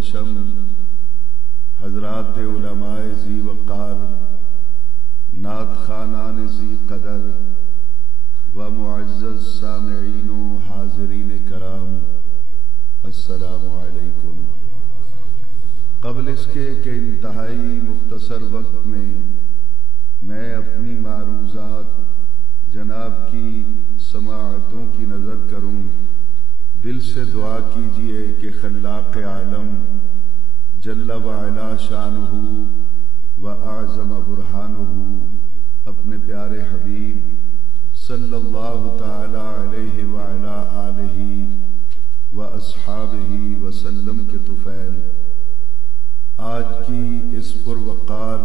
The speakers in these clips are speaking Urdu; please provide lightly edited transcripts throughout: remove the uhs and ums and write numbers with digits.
محتشم حضرات علماء ذی وقار، نعت خوانان ذی قدر و معزز سامعین و حاضرین کرام، السلام علیکم۔ قبل اس کے کہ انتہائی مختصر وقت میں اپنی معروضات جناب کی سماعتوں کی نظر کروں، دل سے دعا کیجئے کہ خلاق عالم جل وعلا شانہ و اعظم برہانہ اپنے پیارے حبیب صلی اللہ تعالی علیہ وعلا آلہ و اصحابہ وسلم کے طفیل آج کی اس پروقار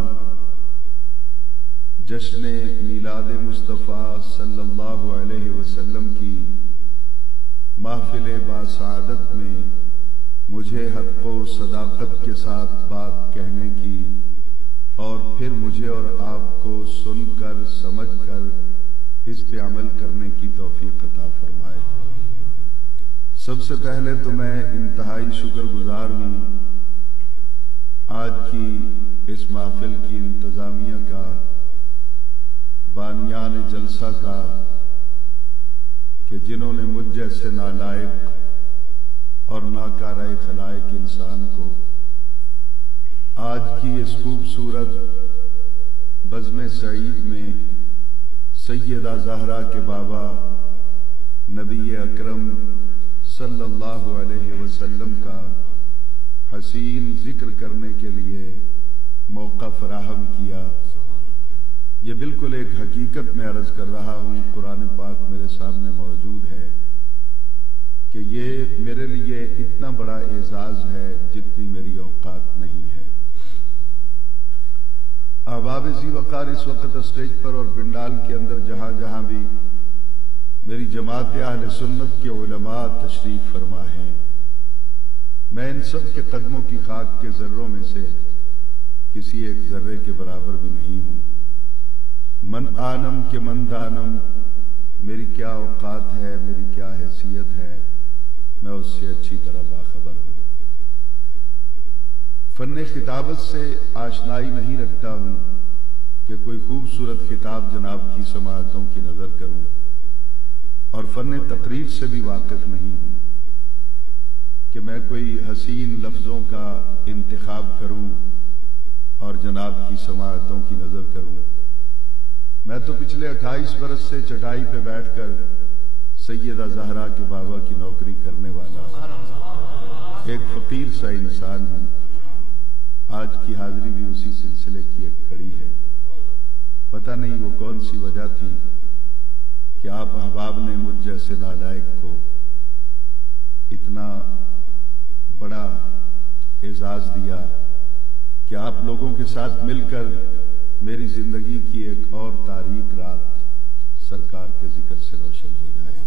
جشن میلاد مصطفیٰ صلی اللہ علیہ وسلم کی محفل باسعادت میں مجھے حق و صداقت کے ساتھ بات کہنے کی اور پھر مجھے اور آپ کو سن کر سمجھ کر اس پہ عمل کرنے کی توفیق عطا فرمائے۔ سب سے پہلے تو میں انتہائی شکر گزار ہوں آج کی اس محفل کی انتظامیہ کا، بانیان جلسہ کا، کہ جنہوں نے مجھ جیسے نالائق اور ناکارہ خلائق انسان کو آج کی اس خوبصورت بزم سعید میں سیدہ زہرا کے بابا نبی اکرم صلی اللہ علیہ وسلم کا حسین ذکر کرنے کے لیے موقع فراہم کیا۔ یہ بالکل ایک حقیقت میں عرض کر رہا ہوں، قرآن پاک میرے سامنے موجود ہے کہ یہ میرے لیے اتنا بڑا اعزاز ہے جتنی میری اوقات نہیں ہے۔ احباب ذی وقار اس وقت اسٹیج پر اور پنڈال کے اندر جہاں جہاں بھی میری جماعت اہل سنت کے علماء تشریف فرما ہیں، میں ان سب کے قدموں کی خاک کے ذروں میں سے کسی ایک ذرے کے برابر بھی نہیں ہوں۔ من آنم کے من دانم، میری کیا اوقات ہے، میری کیا حیثیت ہے، میں اس سے اچھی طرح باخبر ہوں۔ فن خطابت سے آشنائی نہیں رکھتا ہوں کہ کوئی خوبصورت خطاب جناب کی سماعتوں کی نظر کروں، اور فن تقریر سے بھی واقف نہیں ہوں کہ میں کوئی حسین لفظوں کا انتخاب کروں اور جناب کی سماعتوں کی نظر کروں۔ میں تو پچھلے 28 برس سے چٹائی پہ بیٹھ کر سیدہ زہرا کے بابا کی نوکری کرنے والا ایک فقیر سا انسان ہوں۔ آج کی حاضری بھی اسی سلسلے کی ایک کڑی ہے۔ پتہ نہیں وہ کون سی وجہ تھی کہ آپ احباب نے مجھ جیسے نالائق کو اتنا بڑا اعزاز دیا کہ آپ لوگوں کے ساتھ مل کر میری زندگی کی ایک اور تاریک رات سرکار کے ذکر سے روشن ہو جائے۔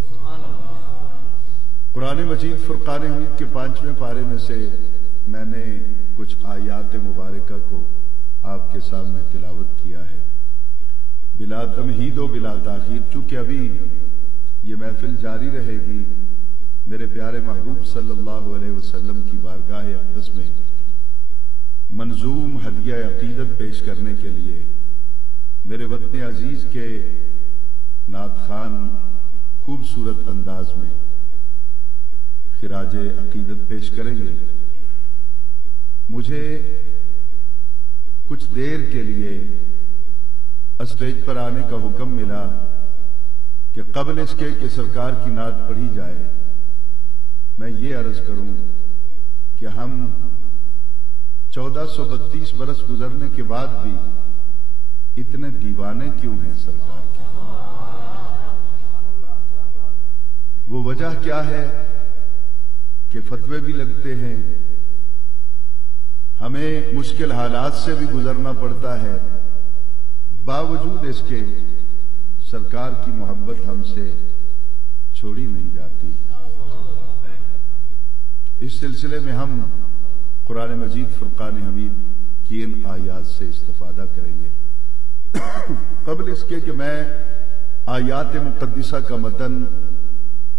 قرآن مجید فرقان حمید کے 5ویں پارے میں سے میں نے کچھ آیات مبارکہ کو آپ کے سامنے تلاوت کیا ہے، بلا تمہید و بلا تاخیر۔ چونکہ ابھی یہ محفل جاری رہے گی، میرے پیارے محبوب صلی اللہ علیہ وسلم کی بارگاہ اقدس میں منظوم ہدیہ عقیدت پیش کرنے کے لیے میرے وطن عزیز کے نعت خوان خوبصورت انداز میں خراج عقیدت پیش کریں گے۔ مجھے کچھ دیر کے لیے اسٹیج پر آنے کا حکم ملا کہ قبل اس کے کہ سرکار کی نعت پڑھی جائے میں یہ عرض کروں کہ ہم 1432 برس گزرنے کے بعد بھی اتنے دیوانے کیوں ہیں سرکار کے؟ وہ وجہ کیا ہے کہ فتوے بھی لگتے ہیں، ہمیں مشکل حالات سے بھی گزرنا پڑتا ہے، باوجود اس کے سرکار کی محبت ہم سے چھوڑی نہیں جاتی۔ اس سلسلے میں ہم قرآن مجید فرقان حمید کی ان آیات سے استفادہ کریں گے۔ قبل اس کے کہ میں آیات مقدسہ کا متن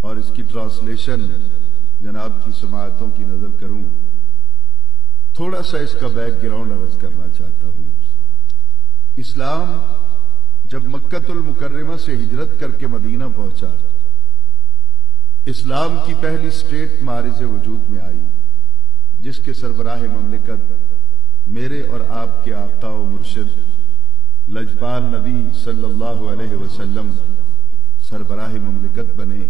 اور اس کی ٹرانسلیشن جناب کی سماعتوں کی نظر کروں، تھوڑا سا اس کا بیک گراؤنڈ عرض کرنا چاہتا ہوں۔ اسلام جب مکۃ المکرمہ سے ہجرت کر کے مدینہ پہنچا، اسلام کی پہلی سٹیٹ معرض وجود میں آئی، جس کے سربراہ مملکت میرے اور آپ کے آقا و مرشد لجپال نبی صلی اللہ علیہ وسلم سربراہ مملکت بنے۔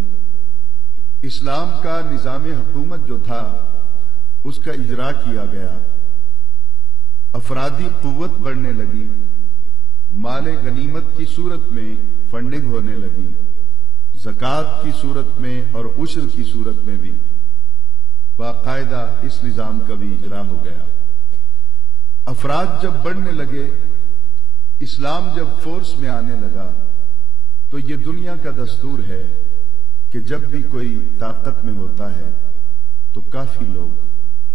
اسلام کا نظام حکومت جو تھا اس کا اجرا کیا گیا، افرادی قوت بڑھنے لگی، مال غنیمت کی صورت میں فنڈنگ ہونے لگی، زکوٰۃ کی صورت میں اور عشر کی صورت میں بھی باقاعدہ اس نظام کا بھی اجرا ہو گیا۔ افراد جب بڑھنے لگے، اسلام جب فورس میں آنے لگا، تو یہ دنیا کا دستور ہے کہ جب بھی کوئی طاقت میں ہوتا ہے تو کافی لوگ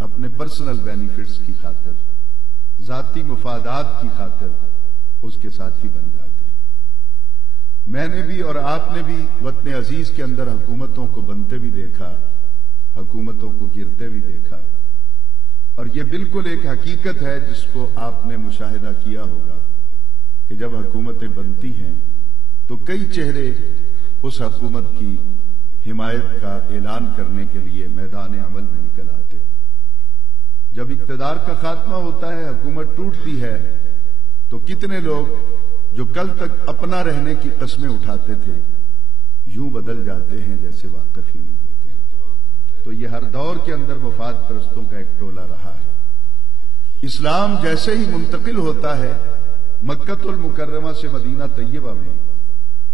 اپنے پرسنل بینیفٹس کی خاطر، ذاتی مفادات کی خاطر اس کے ساتھی بن جاتے ہیں۔ میں نے بھی اور آپ نے بھی وطن عزیز کے اندر حکومتوں کو بنتے بھی دیکھا، حکومتوں کو گرتے بھی دیکھا، اور یہ بالکل ایک حقیقت ہے جس کو آپ نے مشاہدہ کیا ہوگا کہ جب حکومتیں بنتی ہیں تو کئی چہرے اس حکومت کی حمایت کا اعلان کرنے کے لیے میدان عمل میں نکل آتے۔ جب اقتدار کا خاتمہ ہوتا ہے، حکومت ٹوٹتی ہے، تو کتنے لوگ جو کل تک اپنا رہنے کی قسمیں اٹھاتے تھے یوں بدل جاتے ہیں جیسے واقف ہی نہیں ہوتے۔ تو یہ ہر دور کے اندر مفاد پرستوں کا ایک ٹولہ رہا ہے۔ اسلام جیسے ہی منتقل ہوتا ہے مکۃ المکرمہ سے مدینہ طیبہ میں،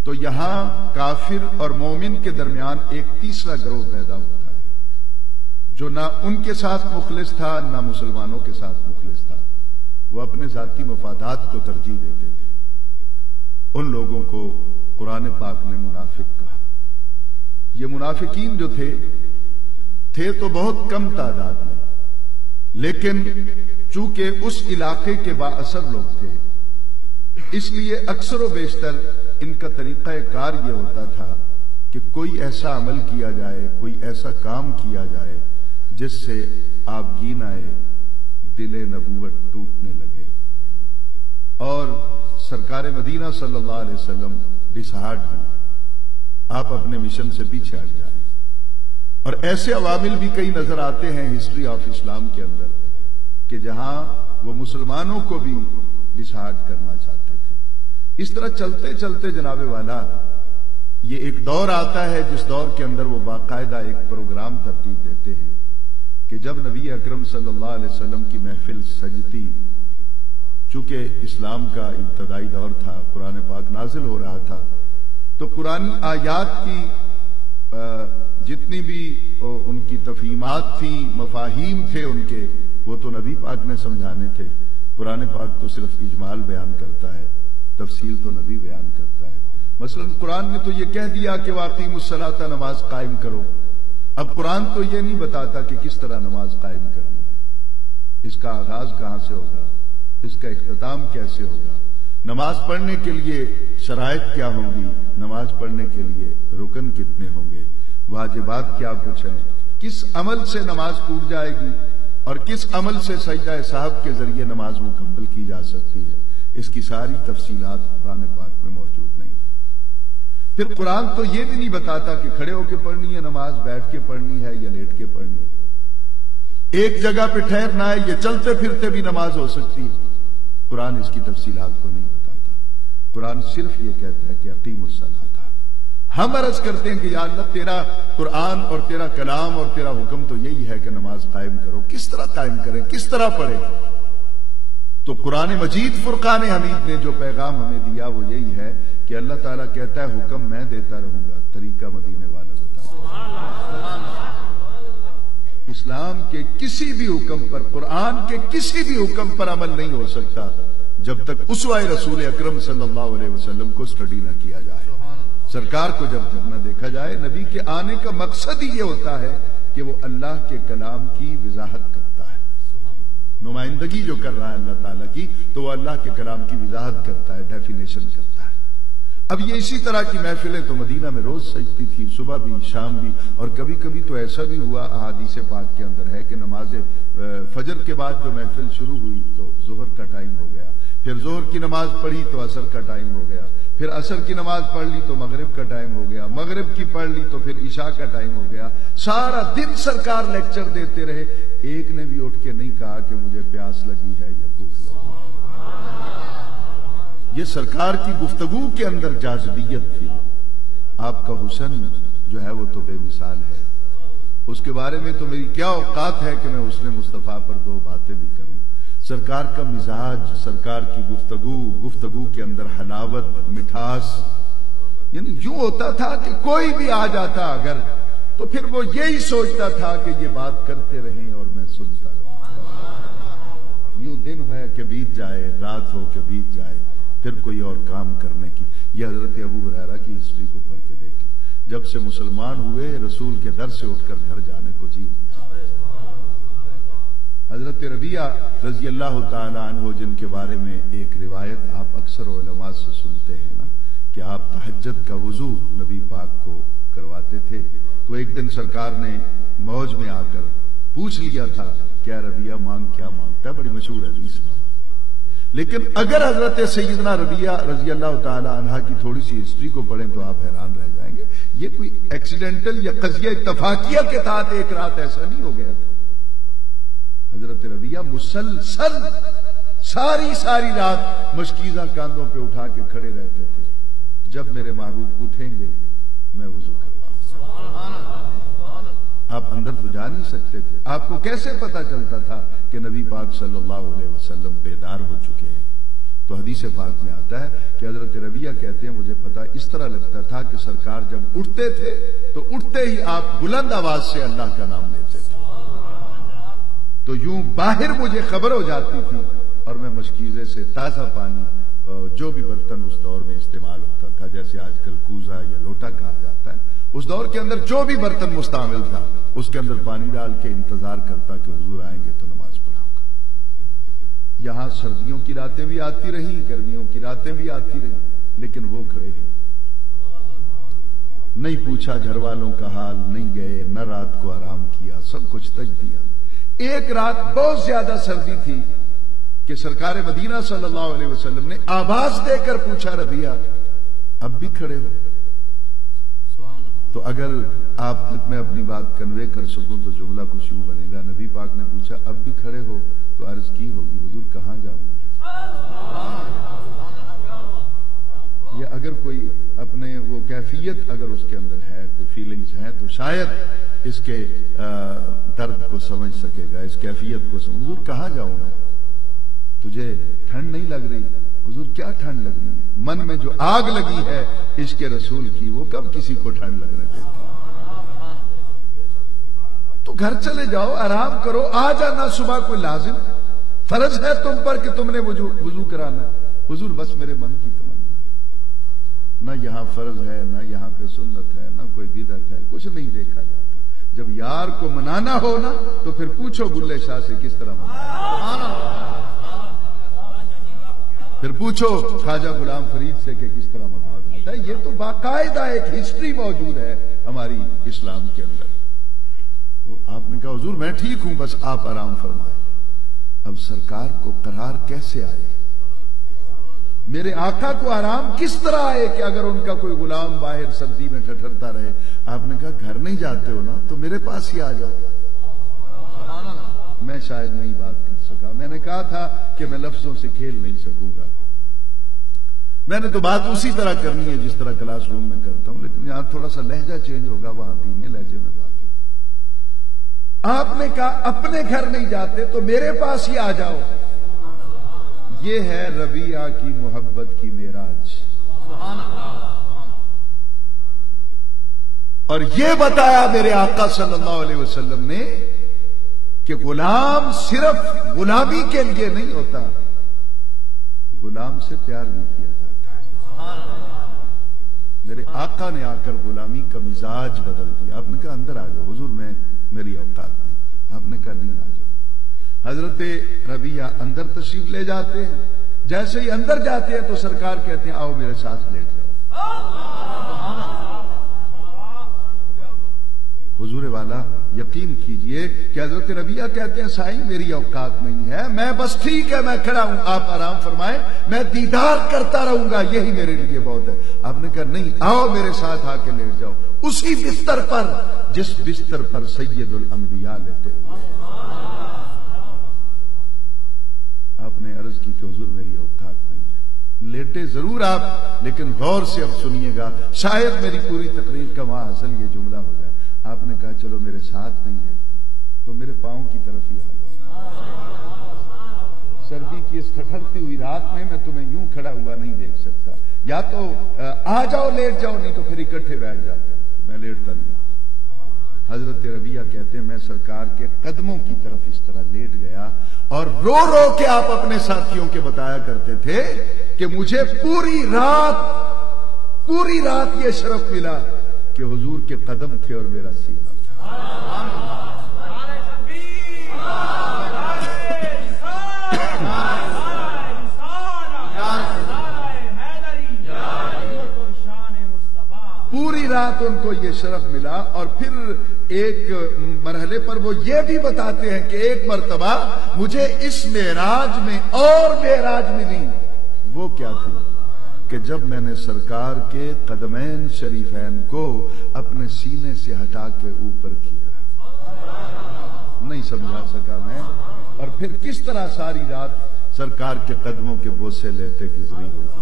تو یہاں کافر اور مومن کے درمیان ایک تیسرا گروہ پیدا ہوتا ہے جو نہ ان کے ساتھ مخلص تھا نہ مسلمانوں کے ساتھ مخلص تھا، وہ اپنے ذاتی مفادات کو ترجیح دیتے تھے۔ ان لوگوں کو قرآن پاک نے منافق کہا۔ یہ منافقین جو تھے تو بہت کم تعداد میں، لیکن چونکہ اس علاقے کے بااثر لوگ تھے، اس لیے اکثر و بیشتر ان کا طریقہ کار یہ ہوتا تھا کہ کوئی ایسا عمل کیا جائے، کوئی ایسا کام کیا جائے جس سے آبگین آئے، دل نبوت ٹوٹنے لگے اور سرکار مدینہ صلی اللہ علیہ وسلم ڈسہارٹ ہوں، آپ اپنے مشن سے پیچھے ہٹ جائیں۔ اور ایسے عوامل بھی کئی نظر آتے ہیں ہسٹری آف اسلام کے اندر کہ جہاں وہ مسلمانوں کو بھی ڈسہارٹ کرنا چاہتے تھے۔ اس طرح چلتے چلتے جناب والا یہ ایک دور آتا ہے جس دور کے اندر وہ باقاعدہ ایک پروگرام ترتیب دیتے ہیں کہ جب نبی اکرم صلی اللہ علیہ وسلم کی محفل سجتی، چونکہ اسلام کا ابتدائی دور تھا، قرآن پاک نازل ہو رہا تھا، تو قرآنی آیات کی جتنی بھی ان کی تفہیمات تھیں، مفاہیم تھے ان کے، وہ تو نبی پاک نے سمجھانے تھے۔ قرآن پاک تو صرف اجمال بیان کرتا ہے، تفصیل تو نبی بیان کرتا ہے۔ مثلا قرآن نے تو یہ کہہ دیا کہ واقعیم الصلاۃ، نماز قائم کرو۔ اب قرآن تو یہ نہیں بتاتا کہ کس طرح نماز قائم کرنی ہے، اس کا آغاز کہاں سے ہوگا، اس کا اختتام کیسے ہوگا، نماز پڑھنے کے لیے شرائط کیا ہوں گی، نماز پڑھنے کے لیے رکن کتنے ہوں گے، واجبات کیا کچھ ہیں، کس عمل سے نماز ٹوٹ جائے گی اور کس عمل سے سجدہ صاحب کے ذریعے نماز مکمل کی جا سکتی ہے، اس کی ساری تفصیلات قرآن پاک میں موجود نہیں ہیں۔ پھر قرآن تو یہ بھی نہیں بتاتا کہ کھڑے ہو کے پڑھنی ہے نماز، بیٹھ کے پڑھنی ہے یا لیٹ کے پڑھنی ہے، ایک جگہ پہ ٹھہرنا ہے، یہ چلتے پھرتے بھی نماز ہو سکتی ہے۔ قرآن اس کی تفصیلات کو نہیں بتاتا، قرآن صرف یہ کہتا ہے کہ اقیم الصلاۃ۔ ہم عرض کرتے ہیں کہ یا اللہ تیرا قرآن اور تیرا کلام اور تیرا حکم تو یہی ہے کہ نماز قائم کرو، کس طرح قائم کریں، کس طرح پڑھیں؟ تو قرآن مجید فرقان حمید نے جو پیغام ہمیں دیا وہ یہی ہے کہ اللہ تعالیٰ کہتا ہے حکم میں دیتا رہوں گا، طریقہ مدینے والا بتا۔ اسلام کے کسی بھی حکم پر، قرآن کے کسی بھی حکم پر عمل نہیں ہو سکتا جب تک اسوہ رسول اکرم صلی اللہ علیہ وسلم کو سٹڈی نہ کیا جائے، سرکار کو جب تک نہ دیکھا جائے۔ نبی کے آنے کا مقصد ہی یہ ہوتا ہے کہ وہ اللہ کے کلام کی وضاحت کرتا ہے، نمائندگی جو کر رہا ہے اللہ تعالیٰ کی، تو وہ اللہ کے کلام کی وضاحت کرتا ہے، ڈیفینیشن کرتا ہے۔ اب یہ اسی طرح کی محفلیں تو مدینہ میں روز سجتی تھی، صبح بھی شام بھی، اور کبھی کبھی تو ایسا بھی ہوا احادیث پاک کے اندر ہے کہ نماز فجر کے بعد جو محفل شروع ہوئی تو ظہر کا ٹائم ہو گیا، پھر ظہر کی نماز پڑھی تو عصر کا ٹائم ہو گیا، پھر عصر کی نماز پڑھ لی تو مغرب کا ٹائم ہو گیا، مغرب کی پڑھ لی تو پھر عشاء کا ٹائم ہو گیا، سارا دن سرکار لیکچر دیتے رہے، ایک نے بھی اٹھ کے نہیں کہا کہ مجھے پیاس لگی ہے یا بھوک لگی۔ یہ سرکار کی گفتگو کے اندر جاذبیت تھی۔ آپ کا حسن جو ہے وہ تو بے مثال ہے، اس کے بارے میں تو میری کیا اوقات ہے کہ میں حسن مصطفیٰ پر دو باتیں بھی کروں۔ سرکار کا مزاج، سرکار کی گفتگو کے اندر حلاوت، مٹھاس، یعنی یوں ہوتا تھا کہ کوئی بھی آ جاتا اگر تو پھر وہ یہی سوچتا تھا کہ یہ بات کرتے رہیں اور میں سنتا رہوں، یوں دن ہے کہ بیت جائے، رات ہو کہ بیت جائے، پھر کوئی اور کام کرنے کی۔ یہ حضرت ابو ہریرہ کی ہسٹری کو پڑھ کے دیکھ لی، جب سے مسلمان ہوئے رسول کے در سے اٹھ کر گھر جانے کو جی نہیں۔ حضرت ربیعہ رضی اللہ تعالی عنہ، جن کے بارے میں ایک روایت آپ اکثر علماء سے سنتے ہیں نا کہ آپ تہجد کا وضو نبی پاک کو کرواتے تھے، تو ایک دن سرکار نے موج میں آ کر پوچھ لیا تھا کیا ربیعہ مانگ کیا مانگتا ہے، بڑی مشہور حدیث ہے۔ لیکن اگر حضرت سیدنا ربیعہ رضی اللہ تعالی عنہ کی تھوڑی سی ہسٹری کو پڑھیں تو آپ حیران رہ جائیں گے، یہ کوئی ایکسیڈنٹل یا قضیہ اتفاقیہ کے تحت ایک رات ایسا نہیں ہو گیا تھا۔ حضرت ربیعہ مسلسل ساری رات مشکیزاں کاندھوں پہ اٹھا کے کھڑے رہتے تھے، جب میرے محبوب اٹھیں گے میں وضو کرواؤں۔ آپ اندر تو جا نہیں سکتے تھے، آپ کو کیسے پتا چلتا تھا کہ نبی پاک صلی اللہ علیہ وسلم بیدار ہو چکے ہیں؟ تو حدیث پاک میں آتا ہے کہ حضرت ربیعہ کہتے ہیں مجھے پتا اس طرح لگتا تھا کہ سرکار جب اٹھتے تھے تو اٹھتے ہی آپ بلند آواز سے اللہ کا نام لیتے تھے، تو یوں باہر مجھے خبر ہو جاتی تھی اور میں مشکیزے سے تازہ پانی، جو بھی برتن اس دور میں استعمال ہوتا تھا، جیسے آج کل کوزہ یا لوٹا کہا جاتا ہے، اس دور کے اندر جو بھی برتن مستعمل تھا اس کے اندر پانی ڈال کے انتظار کرتا کہ حضور آئیں گے تو نماز پڑھاؤں گا۔ یہاں سردیوں کی راتیں بھی آتی رہی، گرمیوں کی راتیں بھی آتی رہی، لیکن وہ کھڑے ہیں، نہیں پوچھا گھر والوں کا حال، نہیں گئے، نہ رات کو آرام کیا، سب کچھ تج دیا۔ ایک رات بہت زیادہ سردی تھی کہ سرکار مدینہ صلی اللہ علیہ وسلم نے آواز دے کر پوچھا ربیعہ اب بھی کھڑے ہو؟ تو اگر آپ تک میں اپنی بات کنوے کر سکوں تو جملہ کچھ یوں بنے گا، نبی پاک نے پوچھا اب بھی کھڑے ہو؟ تو عرض کی ہوگی حضور کہاں جاؤں میں؟ یہ اگر کوئی اپنے وہ کیفیت اگر اس کے اندر ہے، کوئی فیلنگز ہیں تو شاید اس کے درد کو سمجھ سکے گا، اس کیفیت کو سمجھ۔ حضور کہاں جاؤں میں؟ تجھے ٹھنڈ نہیں لگ رہی؟ حضور کیا ٹھنڈ لگنی ہے؟ من میں جو آگ لگی ہے عشق رسول کی وہ کب کسی کو ٹھنڈ لگنے دیتی؟ تو گھر چلے جاؤ، آرام کرو، آ جانا صبح کوئی لازم فرض ہے تم پر کہ تم نے وضو کرانا؟ حضور بس میرے من کی تمنا ہے، نہ یہاں فرض ہے نہ یہاں پہ سنت ہے نہ کوئی بدعت ہے، کچھ نہیں دیکھا جاتا۔ جب یار کو منانا ہو نا تو پھر پوچھو بلے شاہ سے کس طرح منانا، پھر پوچھو خواجہ غلام فرید سے کہ کس طرح منایا جاتا ہے۔ یہ تو باقاعدہ ایک ہسٹری موجود ہے ہماری اسلام کے اندر۔ آپ نے کہا حضور میں ٹھیک ہوں، بس آپ آرام فرمائیں۔ اب سرکار کو قرار کیسے آئے، میرے آقا کو آرام کس طرح آئے کہ اگر ان کا کوئی غلام باہر سردی میں ٹھٹھرتا رہے؟ آپ نے کہا گھر نہیں جاتے ہو نا تو میرے پاس ہی آ جاؤ۔ میں شاید نہیں بات کر سکا، میں نے کہا تھا کہ میں لفظوں سے کھیل نہیں سکوں گا، میں نے تو بات اسی طرح کرنی ہے جس طرح کلاس روم میں کرتا ہوں، لیکن یہاں تھوڑا سا لہجہ چینج ہوگا، وہاں دھیمے لہجے میں بات ہوگی۔ آپ نے کہا اپنے گھر نہیں جاتے تو میرے پاس ہی آ جاؤ۔ یہ ہے ربیعہ کی محبت کی معراج، اور یہ بتایا میرے آقا صلی اللہ علیہ وسلم نے کہ غلام صرف غلامی کے لیے نہیں ہوتا، غلام سے پیار بھی کیا جاتا ہے۔ میرے آقا نے آ کر غلامی کا مزاج بدل دیا۔ آپ نے کہا اندر آ جاؤ حضور، میں میری اوقات نہیں۔ آپ نے کہا نہیں، آ جاؤ۔ حضرت ربیعہ اندر تشریف لے جاتے ہیں، جیسے ہی اندر جاتے ہیں تو سرکار کہتے ہیں آؤ میرے ساتھ لیٹ جاؤ۔ حضور والا یقین کیجئے کہ حضرت ربیہ کہتے ہیں سائیں میری اوقات نہیں ہے، میں بس ٹھیک ہے میں کھڑا ہوں، آپ آرام فرمائیں، میں دیدار کرتا رہوں گا، یہی میرے لیے بہت ہے۔ آپ نے کہا نہیں، آؤ میرے ساتھ آ کے لیٹ جاؤ اسی بستر پر جس بستر پر سید الانبیاء لیٹے ہوئے۔ آپ نے عرض کی کہ حضور میری اوقات نہیں ہے، لیٹے ضرور آپ لیکن غور سے اب سنیے گا، شاید میری پوری تقریر کا وہاں حاصل یہ جملہ ہو جائے۔ آپ نے کہا چلو میرے ساتھ نہیں لیٹتے تو میرے پاؤں کی طرف ہی آ جاؤ، سردی کی اس ٹھٹھرتی ہوئی رات میں تمہیں یوں کھڑا ہوا نہیں دیکھ سکتا، یا تو آ جاؤ لیٹ جاؤ، نہیں تو پھر اکٹھے بیٹھ جاتے ہیں، میں لیٹتا نہیں۔ حضرت ربیہ کہتے ہیں میں سرکار کے قدموں کی طرف اس طرح لیٹ گیا اور رو رو کے آپ اپنے ساتھیوں کے بتایا کرتے تھے کہ مجھے پوری رات یہ شرف ملا کہ حضور کے قدم تھے اور میرا سینہ تھا۔ پوری رات ان کو یہ شرف ملا، اور پھر ایک مرحلے پر وہ یہ بھی بتاتے ہیں کہ ایک مرتبہ مجھے اس معراج میں اور معراج ملی۔ وہ کیا تھی کہ جب میں نے سرکار کے قدمین شریفین کو اپنے سینے سے ہٹا کے اوپر کیا، نہیں سمجھا سکا میں، اور پھر کس طرح ساری رات سرکار کے قدموں کے بوسے لیتے گزری ہوگی،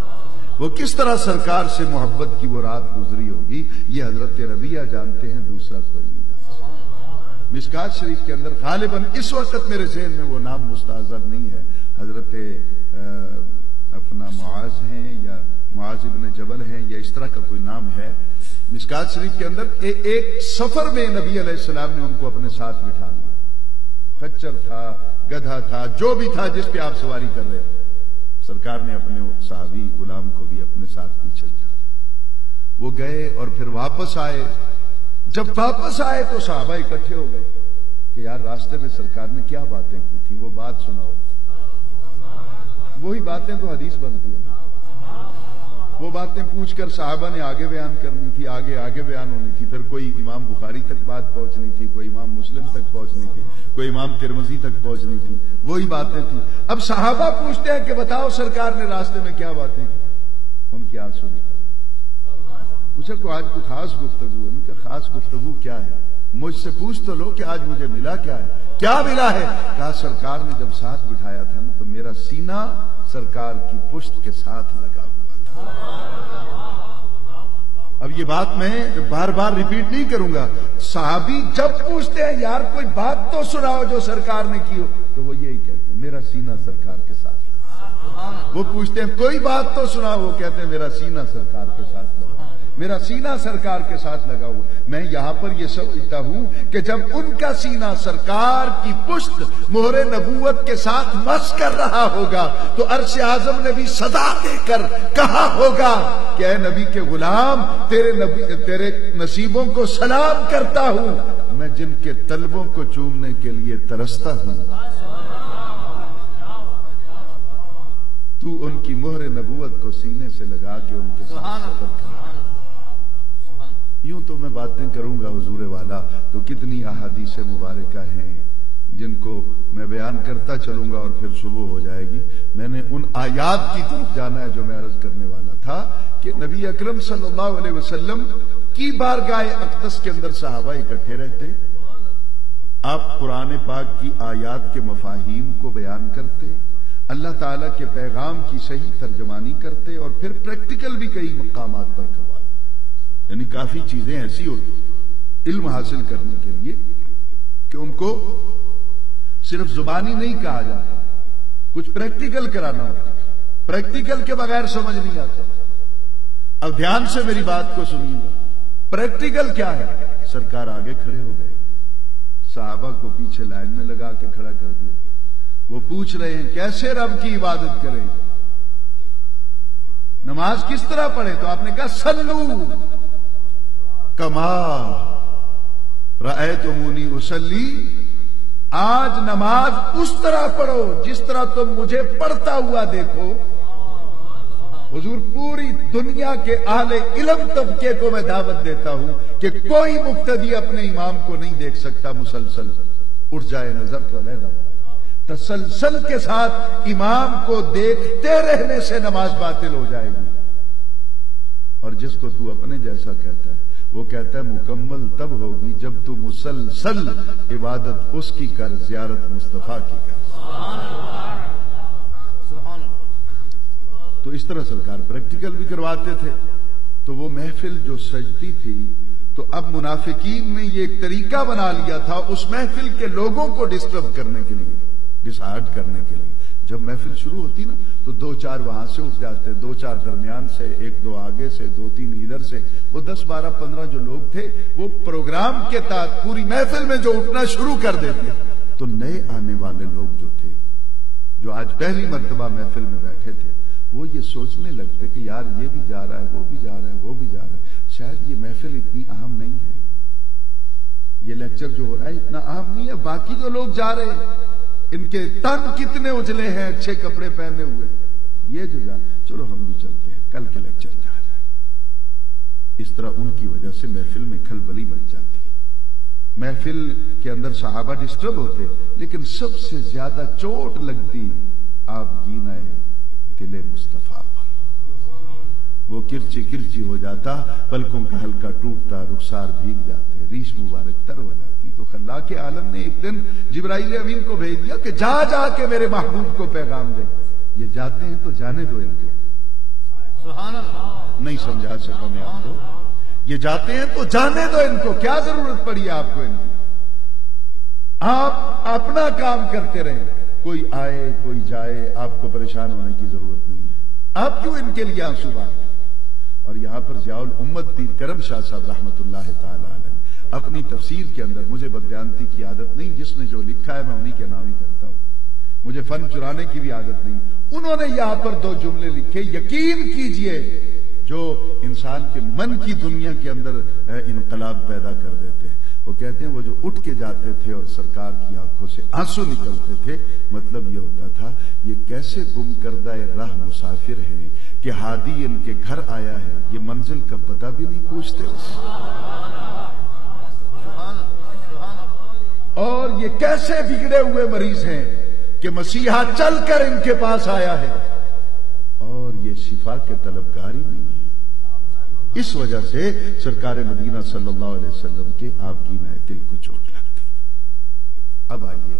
وہ کس طرح سرکار سے محبت کی وہ رات گزری ہوگی، یہ حضرت ربیہ جانتے ہیں، دوسرا کوئی نہیں جانتا۔ مشکات شریف کے اندر غالباً اس وقت میرے ذہن میں وہ نام مستحضر نہیں ہے، حضرت اپنا معاذ ہیں یا معاذ ابن جبل ہیں یا اس طرح کا کوئی نام ہے۔ مشکات شریف کے اندر ایک سفر میں نبی علیہ السلام نے ان کو اپنے ساتھ بٹھا لیا، خچر تھا، گدھا تھا، جو بھی تھا جس پہ آپ سواری کر رہے تھے، سرکار نے اپنے صحابی غلام کو بھی اپنے ساتھ پیچھے بٹھا لیا۔ وہ گئے اور پھر واپس آئے، جب واپس آئے تو صحابہ اکٹھے ہو گئے کہ یار راستے میں سرکار نے کیا باتیں کی تھی، وہ بات سناؤ۔ وہی باتیں تو حدیث بنتی ہیں، وہ باتیں پوچھ کر صحابہ نے آگے بیان کرنی تھی، آگے بیان ہونی تھی، پھر کوئی امام بخاری تک بات پہنچنی تھی، کوئی امام مسلم تک پہنچنی تھی، کوئی امام ترمذی تک پہنچنی تھی، وہی باتیں تھیں۔ اب صحابہ پوچھتے ہیں کہ بتاؤ سرکار نے راستے میں کیا باتیں کی، ان کی آنسو نکل گئے۔ پوچھا کو آج کوئی خاص گفتگو ہے؟ ان کا خاص گفتگو کیا ہے؟ مجھ سے پوچھ تو لو کہ آج مجھے ملا کیا ہے، کیا ملا ہے؟ کہا سرکار نے جب ساتھ بٹھایا تھا نا تو میرا سینہ سرکار کی پشت کے ساتھ لگا ہوا تھا۔ اب یہ بات میں بار بار ریپیٹ نہیں کروں گا، صحابی جب پوچھتے ہیں یار کوئی بات تو سناؤ جو سرکار نے کی ہو، تو وہ یہی کہتے ہیں میرا سینہ سرکار کے ساتھ لگا۔ وہ پوچھتے ہیں کوئی بات تو سناؤ، وہ کہتے ہیں میرا سینہ سرکار کے ساتھ لگا، میرا سینہ سرکار کے ساتھ لگا ہوا۔ میں یہاں پر یہ سمجھتا ہوں کہ جب ان کا سینہ سرکار کی پشت مہر نبوت کے ساتھ مس کر رہا ہوگا تو عرش اعظم نے بھی صدا دے کر کہا ہوگا کہ اے نبی کے غلام، تیرے نصیبوں کو سلام کرتا ہوں، میں جن کے طلبوں کو چومنے کے لیے ترستا ہوں، تو ان کی مہر نبوت کو سینے سے لگا کے ان کے ساتھ سفر کر۔ یوں تو میں باتیں کروں گا حضور والا تو کتنی احادیث مبارکہ ہیں جن کو میں بیان کرتا چلوں گا اور پھر صبح ہو جائے گی۔ میں نے ان آیات کی طرف جانا ہے جو میں عرض کرنے والا تھا کہ نبی اکرم صلی اللہ علیہ وسلم کی بارگاہ اقدس کے اندر صحابہ اکٹھے رہتے، آپ قرآن پاک کی آیات کے مفاہیم کو بیان کرتے، اللہ تعالیٰ کے پیغام کی صحیح ترجمانی کرتے، اور پھر پریکٹیکل بھی کئی مقامات پر کرواتے۔ یعنی کافی چیزیں ایسی ہوتی علم حاصل کرنے کے لیے کہ ان کو صرف زبانی نہیں کہا جاتا، کچھ پریکٹیکل کرانا ہوتا، پریکٹیکل کے بغیر سمجھ نہیں آتا۔ اب دھیان سے میری بات کو سنیے گا، پریکٹیکل کیا ہے؟ سرکار آگے کھڑے ہو گئے، صحابہ کو پیچھے لائن میں لگا کے کھڑا کر دیا، وہ پوچھ رہے ہیں کیسے رب کی عبادت کریں، نماز کس طرح پڑھیں؟ تو آپ نے کہا صلو کما رأیتمونی اصلی، آج نماز اس طرح پڑھو جس طرح تم مجھے پڑھتا ہوا دیکھو۔ حضور پوری دنیا کے اہل علم طبقے کو میں دعوت دیتا ہوں کہ کوئی مقتدی اپنے امام کو نہیں دیکھ سکتا مسلسل، اٹھ جائے نظر تو علیحدہ بات، تسلسل کے ساتھ امام کو دیکھتے رہنے سے نماز باطل ہو جائے گی۔ اور جس کو تو اپنے جیسا کہتا ہے وہ کہتا ہے مکمل تب ہوگی جب تو مسلسل عبادت اس کی کر، زیارت مصطفیٰ کی کر۔ تو اس طرح سرکار پریکٹیکل بھی کرواتے تھے۔ تو وہ محفل جو سجتی تھی، تو اب منافقین نے یہ ایک طریقہ بنا لیا تھا اس محفل کے لوگوں کو ڈسٹرب کرنے کے لیے، ڈسہارٹ کرنے کے لیے۔ جب محفل شروع ہوتی نا تو 2-4 وہاں سے اٹھ جاتے، 2-4 درمیان سے، 1-2 آگے سے، 2-3 ادھر سے، وہ 10-12-15 جو لوگ تھے وہ پروگرام کے تحت پوری محفل میں جو اٹھنا شروع کر دیتے۔ تو نئے آنے والے لوگ جو تھے، جو آج پہلی مرتبہ محفل میں بیٹھے تھے، وہ یہ سوچنے لگتے کہ یار یہ بھی جا رہا ہے، وہ بھی جا رہا ہے، وہ بھی جا رہا ہے، شاید یہ محفل اتنی اہم نہیں ہے، یہ لیکچر جو ہو رہا ہے اتنا اہم نہیں ہے، باقی جو لوگ جا رہے ہیں ان کے تن کتنے اجلے ہیں، اچھے کپڑے پہنے ہوئے، یہ جو جا، چلو ہم بھی چلتے ہیں، کل کے لیکچر میں آ جائے۔ اس طرح ان کی وجہ سے محفل میں کھلبلی مچ جاتی، محفل کے اندر صحابہ ڈسٹرب ہوتے، لیکن سب سے زیادہ چوٹ لگتی آپ گینا دل مصطفیٰ پر۔ وہ کرچی کرچی ہو جاتا، پلکوں کا ہلکا ٹوٹتا، رخسار بھیگ جاتے، ریش مبارک تر ہو جاتی۔ تو خلاق عالم نے ایک دن جبرائیل امین کو بھیج دیا کہ جا جا کے میرے محبوب کو پیغام دے، یہ جاتے ہیں تو جانے دو ان کو۔ سبحان اللہ، نہیں سمجھا سکا میں آپ کو، یہ جاتے ہیں تو جانے دو ان کو، کیا ضرورت پڑی ہے آپ کو ان کی؟ آپ اپنا کام کرتے رہیں، کوئی آئے کوئی جائے، آپ کو پریشان ہونے کی ضرورت نہیں ہے۔ آپ کیوں ان کے لیے آنسو بہاتے؟ اور یہاں پر ضیاء الامت پیر کرم شاہ صاحب رحمۃ اللہ تعالی علیہ اپنی تفسیر کے اندر، مجھے بدبیانتی کی عادت نہیں، جس نے جو لکھا ہے میں انہی کے نام ہی کرتا ہوں، مجھے فن چرانے کی بھی عادت نہیں، انہوں نے یہاں پر 2 جملے لکھے، یقین کیجئے جو انسان کے من کی دنیا کے اندر انقلاب پیدا کر دیتے ہیں۔ وہ کہتے ہیں وہ جو اٹھ کے جاتے تھے اور سرکار کی آنکھوں سے آنسو نکلتے تھے، مطلب یہ ہوتا تھا یہ کیسے گم کردہ راہ مسافر ہیں کہ ہادی ان کے گھر آیا ہے، یہ منزل کا پتہ بھی نہیں پوچھتے اس۔ اور یہ کیسے بگڑے ہوئے مریض ہیں کہ مسیحا چل کر ان کے پاس آیا ہے اور یہ شفا کے طلبگار ہی نہیں ہے۔ اس وجہ سے سرکار مدینہ صلی اللہ علیہ وسلم کے آبگینہ دل کو چوٹ لگتی۔ اب آئیے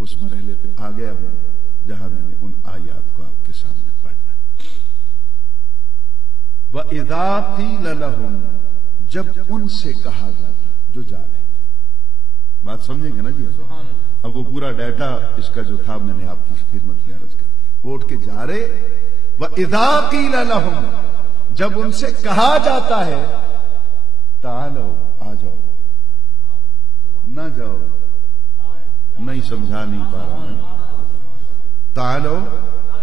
اس مرحلے پہ آ گیا ہوں جہاں میں نے ان آیات کو آپ کے سامنے پڑھنا۔ وَإِذَا قِيلَ لَهُمْ، جب ان سے کہا جاتا، جو جا رہے تھے، بات سمجھیں گے نا جی؟ اب وہ پورا ڈیٹا اس کا جو تھا میں نے آپ کی خدمت میں عرض کر دیا۔ وہ اٹھ کے جا رہے، وَإِذَا قِيلَ لَهُمْ، جب ان سے کہا جاتا ہے تعالو، آ جاؤ، نہ جاؤ، نہیں سمجھا نہیں پا رہا میں، تعالو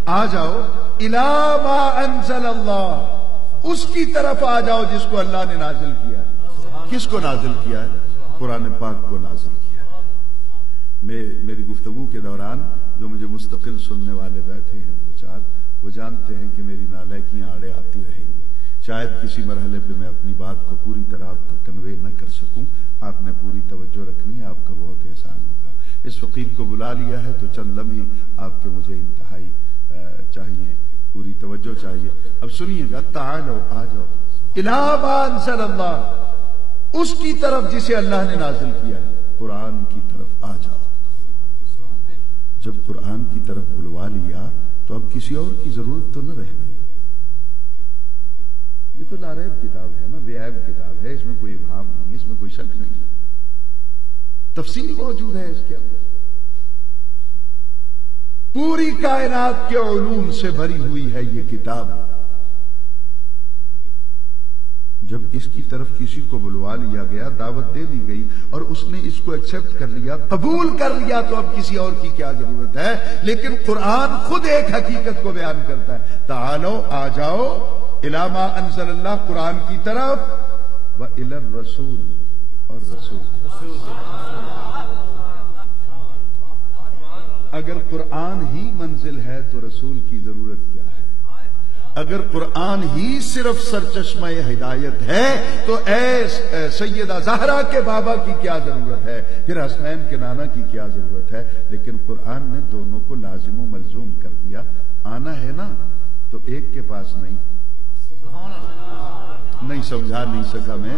آ جاؤ، الی ما انزل اللہ، اس کی طرف آ جاؤ جس کو اللہ نے نازل کیا ہے۔ کس کو نازل کیا ہے؟ قرآن پاک کو نازل کیا ہے۔ میری گفتگو کے دوران جو مجھے مستقل سننے والے بیٹھے ہیں 2-4، وہ جانتے ہیں کہ میری نالائکیاں آڑے آتی رہیں گی، شاید کسی مرحلے پہ میں اپنی بات کو پوری طرح آپ تک کنوے نہ کر سکوں، آپ نے پوری توجہ رکھنی ہے، آپ کا بہت احسان ہوگا۔ اس فقیر کو بلا لیا ہے تو چند لمحے آپ کے مجھے انتہائی چاہیے، پوری توجہ چاہیے۔ اب سنیے گا، تعالو، آ جاؤ، الی ما انزل اللہ، اس کی طرف جسے اللہ نے نازل کیا ہے، قرآن کی طرف آ جاؤ۔ جب قرآن کی طرف بلوا لیا تو اب کسی اور کی ضرورت تو نہ رہ گئی۔ یہ تو لاریب کتاب ہے نا، بے عیب کتاب ہے، اس میں کوئی ابہام نہیں ہے، اس میں کوئی شک نہیں ہے، تفصیل موجود ہے اس کے اندر، پوری کائنات کے علوم سے بھری ہوئی ہے یہ کتاب۔ جب اس کی طرف کسی کو بلوا لیا گیا، دعوت دے دی گئی اور اس نے اس کو ایکسپٹ کر لیا، قبول کر لیا، تو اب کسی اور کی کیا ضرورت ہے؟ لیکن قرآن خود ایک حقیقت کو بیان کرتا ہے، تعالو، آ جاؤ، الی ما انزل اللہ، قرآن کی طرف، وَإِلَى الرَّسُولِ، اور رسول۔ اگر قرآن ہی منزل ہے تو رسول کی ضرورت کیا ہے؟ اگر قرآن ہی صرف سرچشمہ ہدایت ہے تو اے سیدہ زہرا کے بابا کی کیا ضرورت ہے، پھر حسنین کے نانا کی کیا ضرورت ہے؟ لیکن قرآن نے دونوں کو لازم و ملزوم کر دیا۔ آنا ہے نا تو ایک کے پاس نہیں سمجھا نہیں سکا میں،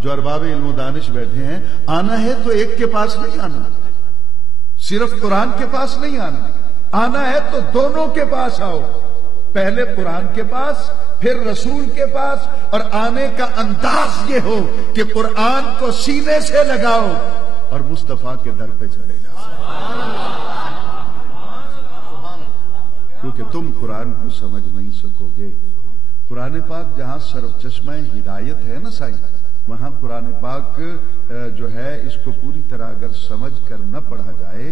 جو ارباب علم و دانش بیٹھے ہیں، آنا ہے تو ایک کے پاس نہیں آنا، صرف قرآن کے پاس نہیں آنا، آنا ہے تو دونوں کے پاس آؤ، پہلے قرآن کے پاس پھر رسول کے پاس، اور آنے کا انداز یہ ہو کہ قرآن کو سینے سے لگاؤ اور مصطفیٰ کے در پہ چلے جاؤ، کیونکہ تم قرآن کو سمجھ نہیں سکو گے۔ قرآن پاک جہاں سرف چشمہ ہدایت ہے نا سائیں، وہاں قرآن پاک جو ہے اس کو پوری طرح اگر سمجھ کر نہ پڑھا جائے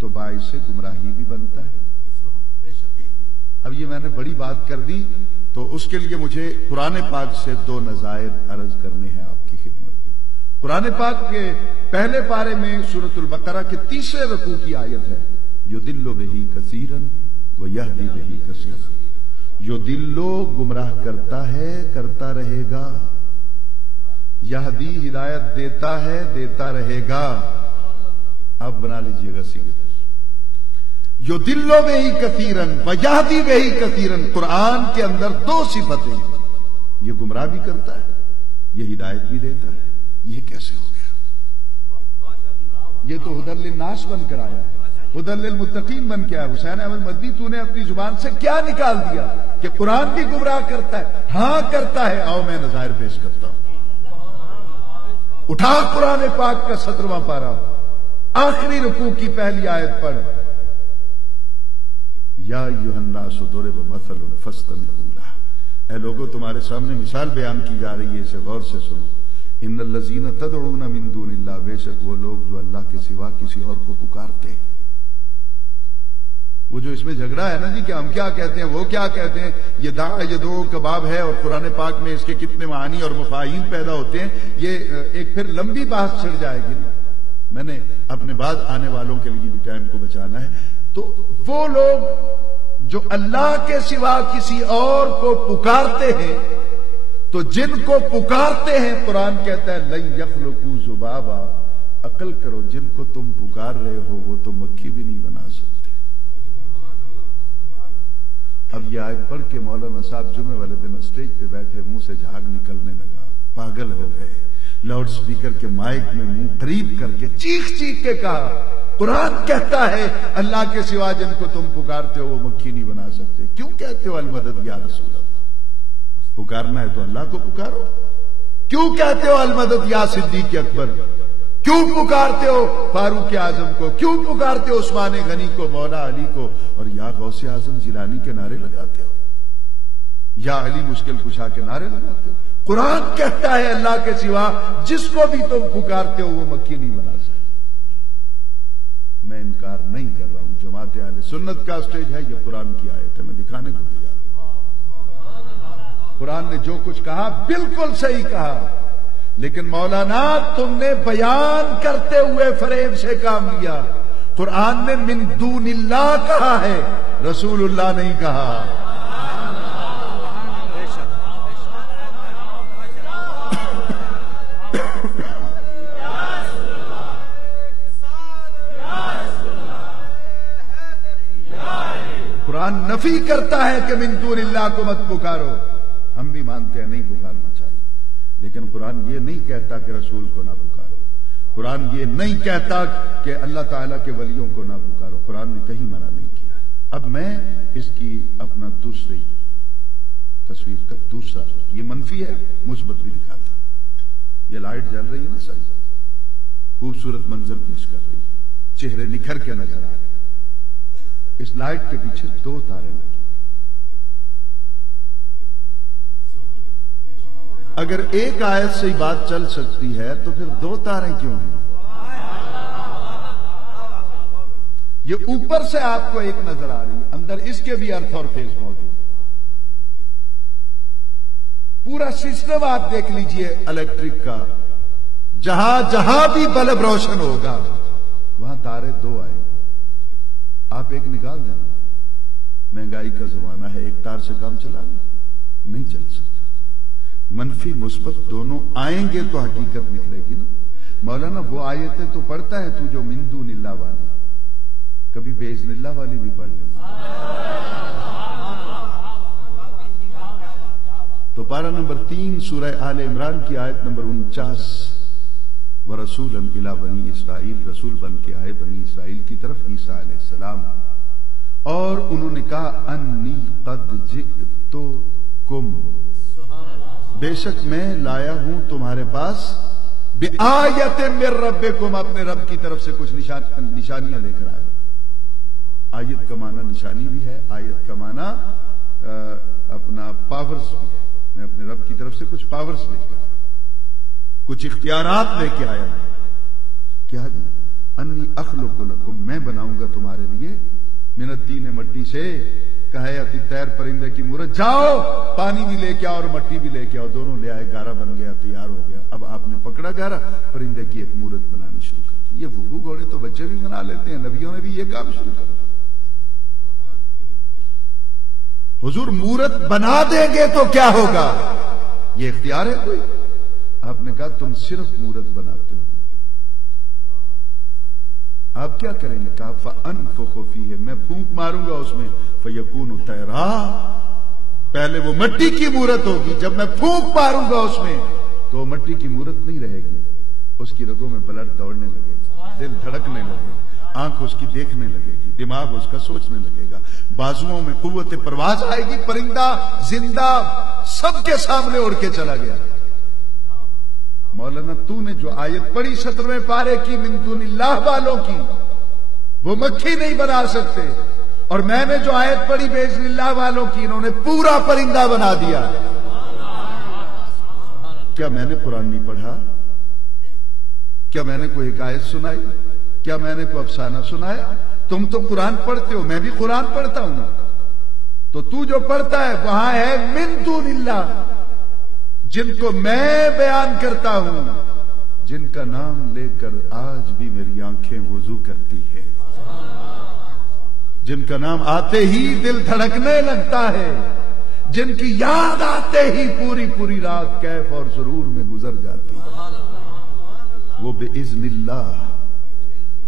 تو باعث گمراہی بھی بنتا ہے۔ اب یہ میں نے بڑی بات کر دی، تو اس کے لیے مجھے قرآن پاک سے دو نظائر عرض کرنے ہیں آپ کی خدمت میں۔ قرآن پاک کے پہلے پارے میں سورۃ البقرہ کے 30 رکوع کی آیت ہے، یضل بہ کثیرا ویہدی بہ کثیرا، یضل گمراہ کرتا ہے، کرتا رہے گا، یہدی ہدایت دیتا ہے، دیتا رہے گا۔ اب بنا لیجئے گا سیگے یضل بہ کثیرا ویہدی بہ کثیرا، قرآن کے اندر دو صفتیں، یہ گمراہ بھی کرتا ہے، یہ ہدایت بھی دیتا ہے۔ یہ کیسے ہو گیا؟ یہ تو ہدی للناس بن کر آیا ہے، ہدی للمتقین بن کے آیا۔ حسین احمد مدنی تو نے اپنی زبان سے کیا نکال دیا کہ قرآن بھی گمراہ کرتا ہے؟ ہاں کرتا ہے، آؤ میں نظائر پیش کرتا ہوں۔ اٹھا قرآن پاک کا 17واں پارہ، آخری رکوع کی پہلی آیت پڑھ، یا ایھا الناس ضرب مثل فاستمعوا لہ، اے لوگوں تمہارے سامنے مثال بیان کی جا رہی ہے، اسے غور سے سنو۔ ان الذین تدعون من دون اللہ، بے شک وہ لوگ جو اللہ کے سوا کسی اور کو پکارتے ہیں۔ وہ جو اس میں جھگڑا ہے نا جی کہ ہم کیا کہتے ہیں وہ کیا کہتے ہیں، یہ دعا یدعو کا باب ہے، اور قرآن پاک میں اس کے کتنے معانی اور مفاہیم پیدا ہوتے ہیں، یہ ایک پھر لمبی بحث چھڑ جائے گی۔ میں نے اپنے بعد آنے والوں کے لیے بھی ٹائم کو بچانا ہے۔ تو وہ لوگ جو اللہ کے سوا کسی اور کو پکارتے ہیں، تو جن کو پکارتے ہیں قرآن کہتا ہے لن یخلقوا ذبابا، عقل کرو جن کو تم پکار رہے ہو وہ تو مکھی بھی نہیں بنا سکتے۔ اب یہ آیت پڑھ کے مولانا صاحب جمعے والے دن اسٹیج پہ بیٹھے، منہ سے جھاگ نکلنے لگا، پاگل ہو گئے، لاؤڈ سپیکر کے مائک میں منہ قریب کر کے چیخ چیخ کے کہا قرآن کہتا ہے اللہ کے سوا جن کو تم پکارتے ہو وہ مکھی نہیں بنا سکتے۔ کیوں کہتے ہو المدد یا رسول اللہ؟ پکارنا ہے تو اللہ کو پکارو۔ کیوں کہتے ہو المدد یا صدیق اکبر؟ کیوں پکارتے ہو فاروق اعظم کو؟ کیوں پکارتے ہو عثمان غنی کو، مولا علی کو، اور یا غوث اعظم جیلانی کے نعرے لگاتے ہو، یا علی مشکل کشا کے نعرے لگاتے ہو؟ قرآن کہتا ہے اللہ کے سوا جس کو بھی تم پکارتے ہو وہ مکھی نہیں بنا سکتے۔ میں انکار نہیں کر رہا ہوں، جماعت اہل سنت کا اسٹیج ہے، یہ قرآن کی آیت ہے، میں دکھانے کو تیار ہوں۔ قرآن نے جو کچھ کہا بالکل صحیح کہا، لیکن مولانا تم نے بیان کرتے ہوئے فریب سے کام لیا۔ قرآن نے من دون اللہ کہا ہے، رسول اللہ نہیں کہا۔ قرآن نفی کرتا ہے کہ من دون اللہ کو مت پکارو، ہم بھی مانتے ہیں نہیں پکارنا چاہیے، لیکن قرآن یہ نہیں کہتا کہ رسول کو نہ پکارو، قرآن یہ نہیں کہتا کہ اللہ تعالیٰ کے ولیوں کو نہ پکارو، قرآن نے کہیں منع نہیں کیا ہے۔ اب میں اس کی اپنا دوسری تصویر کا دوسرا، یہ منفی ہے، مثبت بھی دکھاتا۔ یہ لائٹ جل رہی ہے نا صحیح، خوبصورت منظر پیش کر رہی ہے، چہرے نکھر کے نظر آ رہے ہیں۔ اس لائٹ کے پیچھے دو تارے لگے، اگر ایک آیت سے ہی بات چل سکتی ہے تو پھر دو تارے کیوں ہیں؟ یہ اوپر سے آپ کو ایک نظر آ رہی ہے، اندر اس کے بھی ارتھ اور فیز موجود، پورا سسٹم آپ دیکھ لیجئے الیکٹرک کا، جہاں جہاں بھی بلب روشن ہوگا وہاں تارے دو آئیں گے۔ آپ ایک نکال دینا، مہنگائی کا زمانہ ہے، ایک تار سے کام چلا لیں۔ نہیں چل سکتا. منفی مثبت دونوں آئیں گے تو حقیقت نکلے گی نا. مولانا وہ آیتیں تو پڑھتا ہے تو جو من دون اللہ والی, کبھی باذن اللہ والی بھی پڑھ لیں. تو پارہ نمبر 3 سورہ آل عمران کی آیت نمبر 49, وَرَسُولًا إِلَىٰ بَنِي اسرائیل, رسول بن کے آئے بنی اسرائیل کی طرف عیسیٰ علیہ السلام, اور انہوں نے کہا انی قد جئتکم, بے شک میں لایا ہوں تمہارے پاس بِآیَةٍ مِّن رَبِّکُم, اپنے رب کی طرف سے کچھ نشانیاں لے کر آیا. آیت کا معنی نشانی بھی ہے, آیت کا معنی اپنا پاورز بھی ہے. میں اپنے رب کی طرف سے کچھ پاورز لے کے آیا, کچھ اختیارات لے کے آیا. کیا جی؟ انی اخلق لکم, میں بناؤں گا تمہارے لیے من الطین, مٹی سے, کہیت الطیر, پرندے کی مورت, جاؤ پانی بھی لے کے آؤ اور مٹی بھی لے کے آؤ. دونوں لے آئے, گارا بن گیا, تیار ہو گیا. اب آپ نے پکڑا گارا, پرندے کی ایک مورت بنانی شروع کر دی. یہ بھوگو گھوڑے تو بچے بھی بنا لیتے ہیں, نبیوں نے بھی یہ کام شروع کر دیا. حضور مورت بنا دیں گے تو کیا ہوگا, یہ اختیار ہے کوئی؟ آپ نے کہا تم صرف مورت بناتے ہو, آپ کیا کریں گے؟ کہا فَأَنفُخُ فِيهِ, میں پھونک ماروں گا اس میں, فَيَكُونُ طَيْرًا, پہلے وہ مٹی کی مورت ہوگی, جب میں پھونک ماروں گا اس میں تو مٹی کی مورت نہیں رہے گی, اس کی رگوں میں بلڈ دوڑنے لگے گا, دل دھڑکنے لگے گا, آنکھ اس کی دیکھنے لگے گی, دماغ اس کا سوچنے لگے گا, بازوؤں میں قوت پرواز آئے گی, پرندہ زندہ سب کے سامنے اڑ کے چلا گیا. مولانا تو نے جو آیت پڑھی 17ویں پارے کی من دون اللہ والوں کی, وہ مکھی نہیں بنا سکتے, اور میں نے جو آیت پڑھی باذن اللہ والوں کی, انہوں نے پورا پرندہ بنا دیا. کیا میں نے قرآن نہیں پڑھا؟ کیا میں نے کوئی حکایت سنائی؟ کیا میں نے کوئی افسانہ سنایا؟ تم تو قرآن پڑھتے ہو, میں بھی قرآن پڑھتا ہوں نا. تو جو پڑھتا ہے وہاں ہے من دون اللہ, جن کو میں بیان کرتا ہوں, جن کا نام لے کر آج بھی میری آنکھیں وضو کرتی ہے, جن کا نام آتے ہی دل دھڑکنے لگتا ہے, جن کی یاد آتے ہی پوری پوری رات کیف اور سرور میں گزر جاتی ہے, وہ بِإِذْنِ اللہ,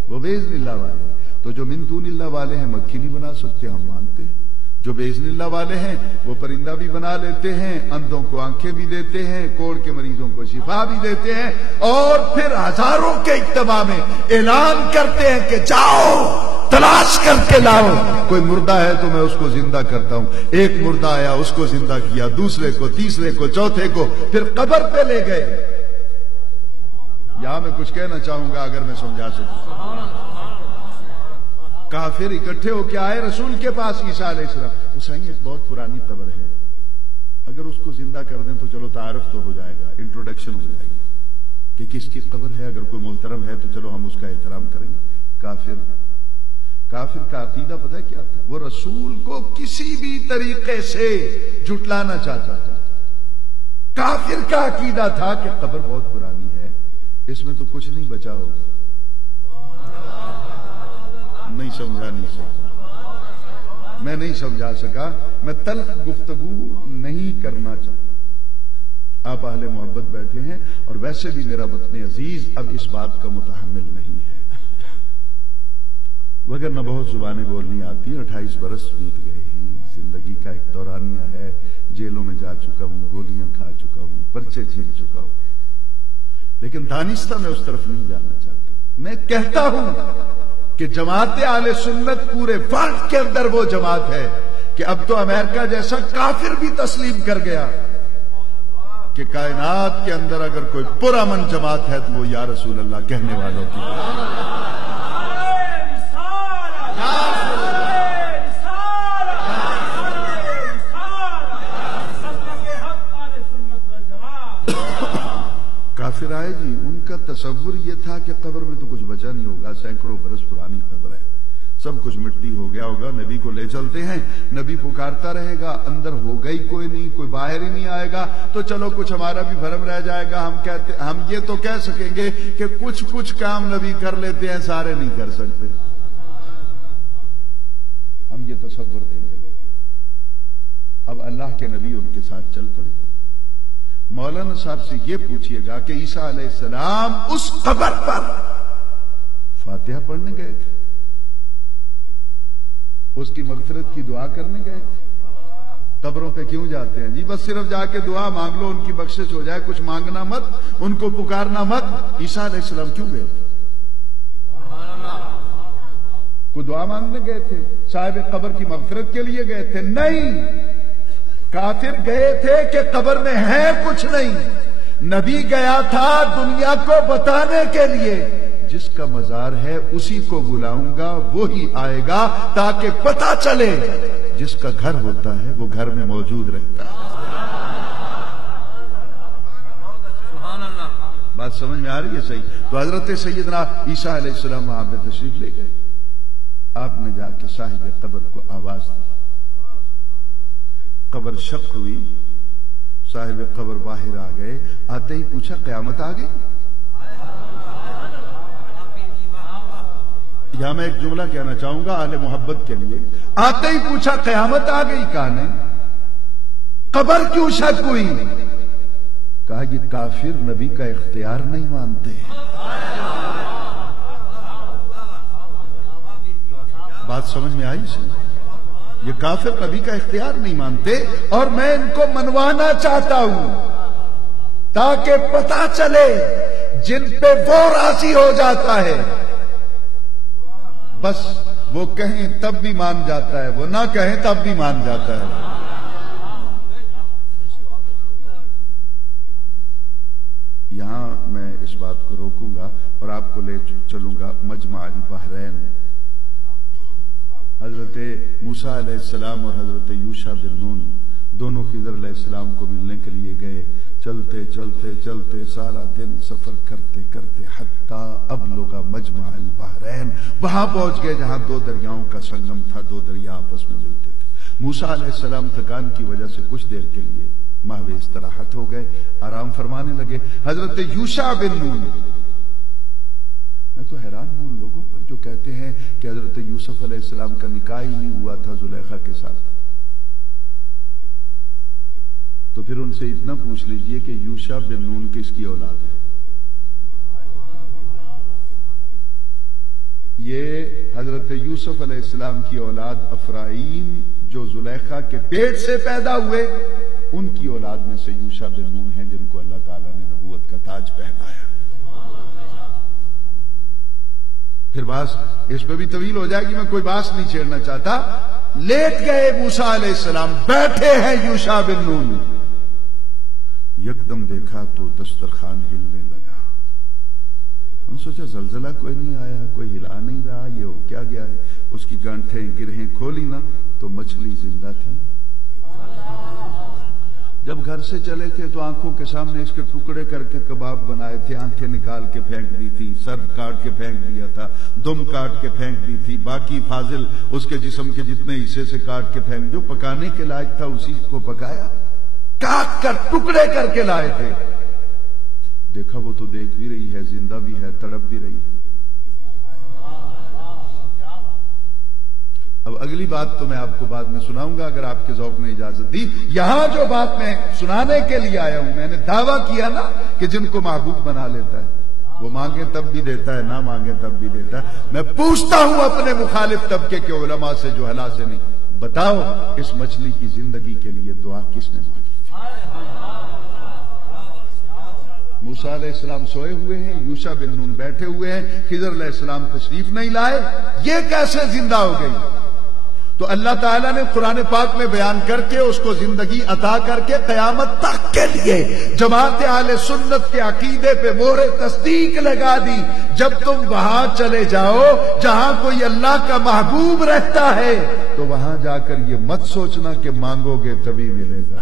وہ بِإِذْنِ اللہ والے. تو جو من دون اللہ والے ہیں مکھی نہیں بنا سکتے, ہم مانتے ہیں. جو بِإِذْنِ اللہ والے ہیں وہ پرندہ بھی بنا لیتے ہیں, اندھوں کو آنکھیں بھی دیتے ہیں, کوڑ کے مریضوں کو شفا بھی دیتے ہیں, اور پھر ہزاروں کے اجتماع میں اعلان کرتے ہیں کہ جاؤ تلاش کر کے لاؤ, کوئی مردہ ہے تو میں اس کو زندہ کرتا ہوں. ایک مردہ آیا, اس کو زندہ کیا, دوسرے کو, تیسرے کو, چوتھے کو, پھر قبر پہ لے گئے. یہاں میں کچھ کہنا چاہوں گا اگر میں سمجھا سکوں. کافر اکٹھے ہو کے آئے رسول کے پاس عیسیٰ علیہ السلام, اس ایک بہت پرانی قبر ہے, اگر اس کو زندہ کر دیں تو چلو تعارف تو ہو جائے گا, انٹروڈکشن ہو جائے گی کہ کس کی قبر ہے. اگر کوئی محترم ہے تو چلو ہم اس کا احترام کریں گے. کافر کا عقیدہ پتہ ہے کیا تھا؟ وہ رسول کو کسی بھی طریقے سے جھٹلانا چاہتا تھا. کافر کا عقیدہ تھا کہ قبر بہت پرانی ہے, اس میں تو کچھ نہیں بچا ہوگا. نہیں سمجھا نہیں سکا, میں نہیں سمجھا سکا, میں تلخ گفتگو نہیں کرنا چاہتا. آپ اہل محبت بیٹھے ہیں, اور ویسے بھی میرا وطن عزیز اب اس بات کا متحمل نہیں ہے, وگرنہ بہت زبانیں بولنی آتی. 28 برس بیت گئے ہیں, زندگی کا ایک دورانیہ ہے, جیلوں میں جا چکا ہوں, گولیاں کھا چکا ہوں, پرچے جھیل چکا ہوں, لیکن دانستہ میں اس طرف نہیں جانا چاہتا. میں کہتا ہوں کہ جماعت اہل سنت پورے ورلڈ کے اندر وہ جماعت ہے کہ اب تو امریکہ جیسا کافر بھی تسلیم کر گیا کہ کائنات کے اندر اگر کوئی پرامن جماعت ہے تو وہ یا رسول اللہ کہنے والوں کی. کافر آئے جی, ان کا تصور یہ تھا کہ قبر میں تو کچھ بچا نہیں ہوگا, سینکڑوں برس پرانی قبر ہے, سب کچھ مٹی ہو گیا ہوگا, نبی کو لے چلتے ہیں, نبی پکارتا رہے گا, اندر ہوگا ہی کوئی نہیں, کوئی باہر ہی نہیں آئے گا, تو چلو کچھ ہمارا بھی بھرم رہ جائے گا. ہم یہ تو کہہ سکیں گے کہ کچھ کام نبی کر لیتے ہیں, سارے نہیں کر سکتے. ہم یہ تصور دیں گے لوگ. اب اللہ کے نبی ان کے ساتھ چل پڑے. مولانا صاحب سے یہ پوچھئے گا کہ عیسیٰ علیہ السلام اس قبر پر فاتحہ پڑھنے گئے تھے, اس کی مغفرت کی دعا کرنے گئے تھے؟ قبروں پہ کیوں جاتے ہیں جی؟ بس صرف جا کے دعا مانگ لو, ان کی بخشش ہو جائے, کچھ مانگنا مت, ان کو پکارنا مت. عیسیٰ علیہ السلام کیوں گئے تھے؟ کوئی دعا مانگنے گئے تھے؟ صاحب قبر کی مغفرت کے لیے گئے تھے؟ نہیں, کافر گئے تھے کہ قبر میں ہے کچھ نہیں. نبی گیا تھا دنیا کو بتانے کے لیے جس کا مزار ہے اسی کو بلاؤں گا, وہی آئے گا, تاکہ پتہ چلے جس کا گھر ہوتا ہے وہ گھر میں موجود رہتا ہے. بات سمجھ میں آ رہی ہے صحیح؟ تو حضرت سیدنا عیسیٰ علیہ السلام وہاں پہ تشریف لے گئے. آپ نے جا کے صاحب قبر کو آواز دی, قبر شق ہوئی, صاحب قبر باہر آ گئے. آتے ہی پوچھا قیامت آ گئی؟ یہاں میں ایک جملہ کہنا چاہوں گا اہل محبت کے لیے. آتے ہی پوچھا قیامت آ گئی؟ کہا نہیں. قبر کیوں شک ہوئی؟ کہا یہ کافر نبی کا اختیار نہیں مانتے. بات سمجھ میں آئی سی؟ یہ کافر نبی کا اختیار نہیں مانتے اور میں ان کو منوانا چاہتا ہوں تاکہ پتہ چلے جن پہ وہ راضی ہو جاتا ہے بس وہ کہیں تب بھی مان جاتا ہے, وہ نہ کہیں تب بھی مان جاتا ہے. یہاں میں اس بات کو روکوں گا اور آپ کو لے چلوں گا مجمع البحرین. حضرت موسیٰ علیہ السلام اور حضرت یوشع بن نون دونوں خضر علیہ السلام کو ملنے کے لیے گئے. چلتے چلتے چلتے سارا دن سفر کرتے کرتے حتیٰ ابلغ مجمع البحرین, وہاں پہنچ گئے جہاں دو دریاؤں کا سنگم تھا, دو دریا آپس میں ملتے تھے. موسیٰ علیہ السلام تھکان کی وجہ سے کچھ دیر کے لیے محو استراحت ہو گئے, آرام فرمانے لگے. حضرت یوشع بن نون, میں تو حیران ہوں ان لوگوں پر جو کہتے ہیں کہ حضرت یوسف علیہ السلام کا نکاح ہی نہیں ہوا تھا زلیخا کے ساتھ. تو پھر ان سے اتنا پوچھ لیجئے کہ یوشع بن نون کس کی اولاد ہے؟ یہ حضرت یوسف علیہ السلام کی اولاد افرائیم جو زلیخا کے پیٹ سے پیدا ہوئے, ان کی اولاد میں سے یوشع بن نون ہیں جن کو اللہ تعالیٰ نے نبوت کا تاج پہنایا. پھر بات اس پہ بھی طویل ہو جائے گی, میں کوئی بات نہیں چھیڑنا چاہتا. لیٹ گئے موسیٰ علیہ السلام, بیٹھے ہیں یوشع بن نون. یکدم دیکھا تو دسترخوان ہلنے لگا. ہم سوچا زلزلہ کوئی نہیں آیا, کوئی ہلا نہیں رہا, یہ ہو کیا گیا ہے. اس کی گانٹھیں گرہیں کھولی نا تو مچھلی زندہ تھی. جب گھر سے چلے تھے تو آنکھوں کے سامنے اس کے ٹکڑے کر کے کباب بنائے تھے, آنکھیں نکال کے پھینک دی تھی, سر کاٹ کے پھینک دیا تھا, دم کاٹ کے پھینک دی تھی, باقی فاضل اس کے جسم کے جتنے حصے سے کاٹ کے پھینک, جو پکانے کے لائق تھا اسی کو پکایا, کاٹ کر ٹکڑے کر کے لائے تھے. دیکھا وہ تو دیکھ بھی رہی ہے, زندہ بھی ہے, تڑپ بھی رہی ہے. اب اگلی بات تو میں آپ کو بعد میں سناؤں گا اگر آپ کے ذوق نے اجازت دی. یہاں جو بات میں سنانے کے لیے آیا ہوں, میں نے دعویٰ کیا نا کہ جن کو محبوب بنا لیتا ہے وہ مانگے تب بھی دیتا ہے, نہ مانگے تب بھی دیتا ہے. میں پوچھتا ہوں اپنے مخالف طبقے کے علماء سے جو ہلا سے نہیں, بتاؤ اس مچھلی کی زندگی کے لیے دعا کس نے مانگی تھی؟ موسیٰ علیہ السلام سوئے ہوئے ہیں, یوشع بن نون بیٹھے ہوئے ہیں, خضر علیہ السلام تشریف نہیں لائے, یہ کیسے زندہ ہو گئی؟ تو اللہ تعالیٰ نے قرآن پاک میں بیان کر کے اس کو زندگی عطا کر کے قیامت تک کے لیے جماعت اہل سنت کے عقیدے پہ مہر تصدیق لگا دی. جب تم وہاں چلے جاؤ جہاں کوئی اللہ کا محبوب رہتا ہے تو وہاں جا کر یہ مت سوچنا کہ مانگو گے تبھی ملے گا.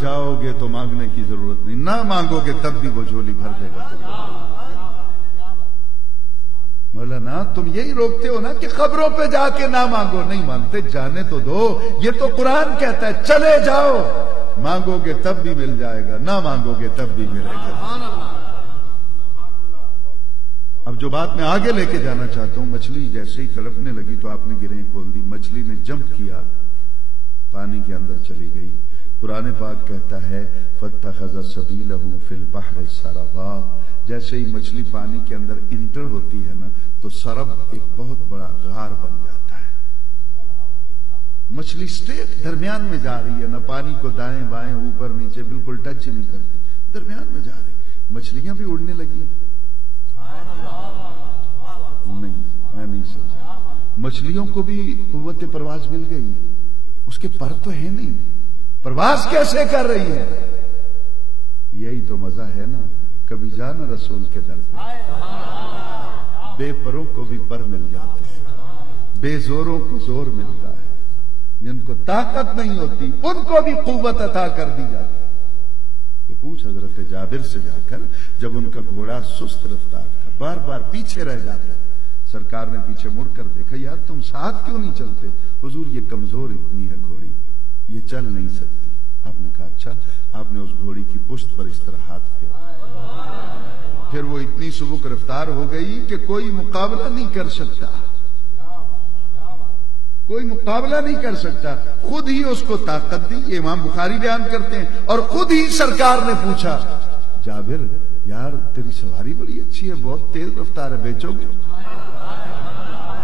جاؤ گے تو مانگنے کی ضرورت نہیں, نہ مانگو گے تب بھی وہ جھولی بھر دے گا. مولانا مولانا تم یہی روکتے ہو نا کہ قبروں پہ جا کے نہ مانگو. نہیں مانگتے، جانے تو دو. یہ تو قرآن کہتا ہے چلے جاؤ، مانگو گے تب بھی مل جائے گا، نہ مانگو گے تب بھی ملے گا. اب جو بات میں آگے لے کے جانا چاہتا ہوں، مچھلی جیسے ہی تڑپنے لگی تو آپ نے گرہیں کھول دی. مچھلی نے جمپ کیا، پانی کے اندر چلی گئی. قرآن پاک کہتا ہے فَاتَّخَذَ سَبِيلَهُ فِي الْبَحْرِ سَرَبًا. جیسے ہی مچھلی پانی کے اندر انٹر ہوتی ہے نا تو سرب ایک بہت بڑا غار بن جاتا ہے. مچھلی سٹریٹ درمیان میں جا رہی ہے، نہ پانی کو دائیں بائیں اوپر نیچے بالکل ٹچ نہیں کرتی، درمیان میں جا رہی. مچھلیاں بھی اڑنے لگی. نہیں، میں نہیں سوچا. مچھلیوں کو بھی قوت پرواز مل گئی. اس کے پر تو ہے نہیں، پرواز کیسے کر رہی ہے؟ یہی تو مزہ ہے نا. کبھی جانا رسول کے در پہ، بے پروں کو بھی پر مل جاتے ہیں، بے زوروں کو زور ملتا ہے. جن کو طاقت نہیں ہوتی ان کو بھی قوت عطا کر دی جاتی. کہ پوچھ حضرت جابر سے جا کر، جب ان کا گھوڑا سست رفتار تھا، بار بار پیچھے رہ جاتے، سرکار نے پیچھے مڑ کر دیکھا، یار تم ساتھ کیوں نہیں چلتے؟ حضور یہ کمزور اتنی ہے گھوڑی، یہ چل نہیں سکتی. آپ نے کہا اچھا. آپ نے اس گھوڑی کی پشت پر اس طرح ہاتھ پھیرا، پھر وہ اتنی سبک رفتار ہو گئی کہ کوئی مقابلہ نہیں کر سکتا، کوئی مقابلہ نہیں کر سکتا. خود ہی اس کو طاقت دی. یہ امام بخاری بیان کرتے ہیں. اور خود ہی سرکار نے پوچھا جابر یار تیری سواری بڑی اچھی ہے، بہت تیز رفتار ہے، بیچو گے؟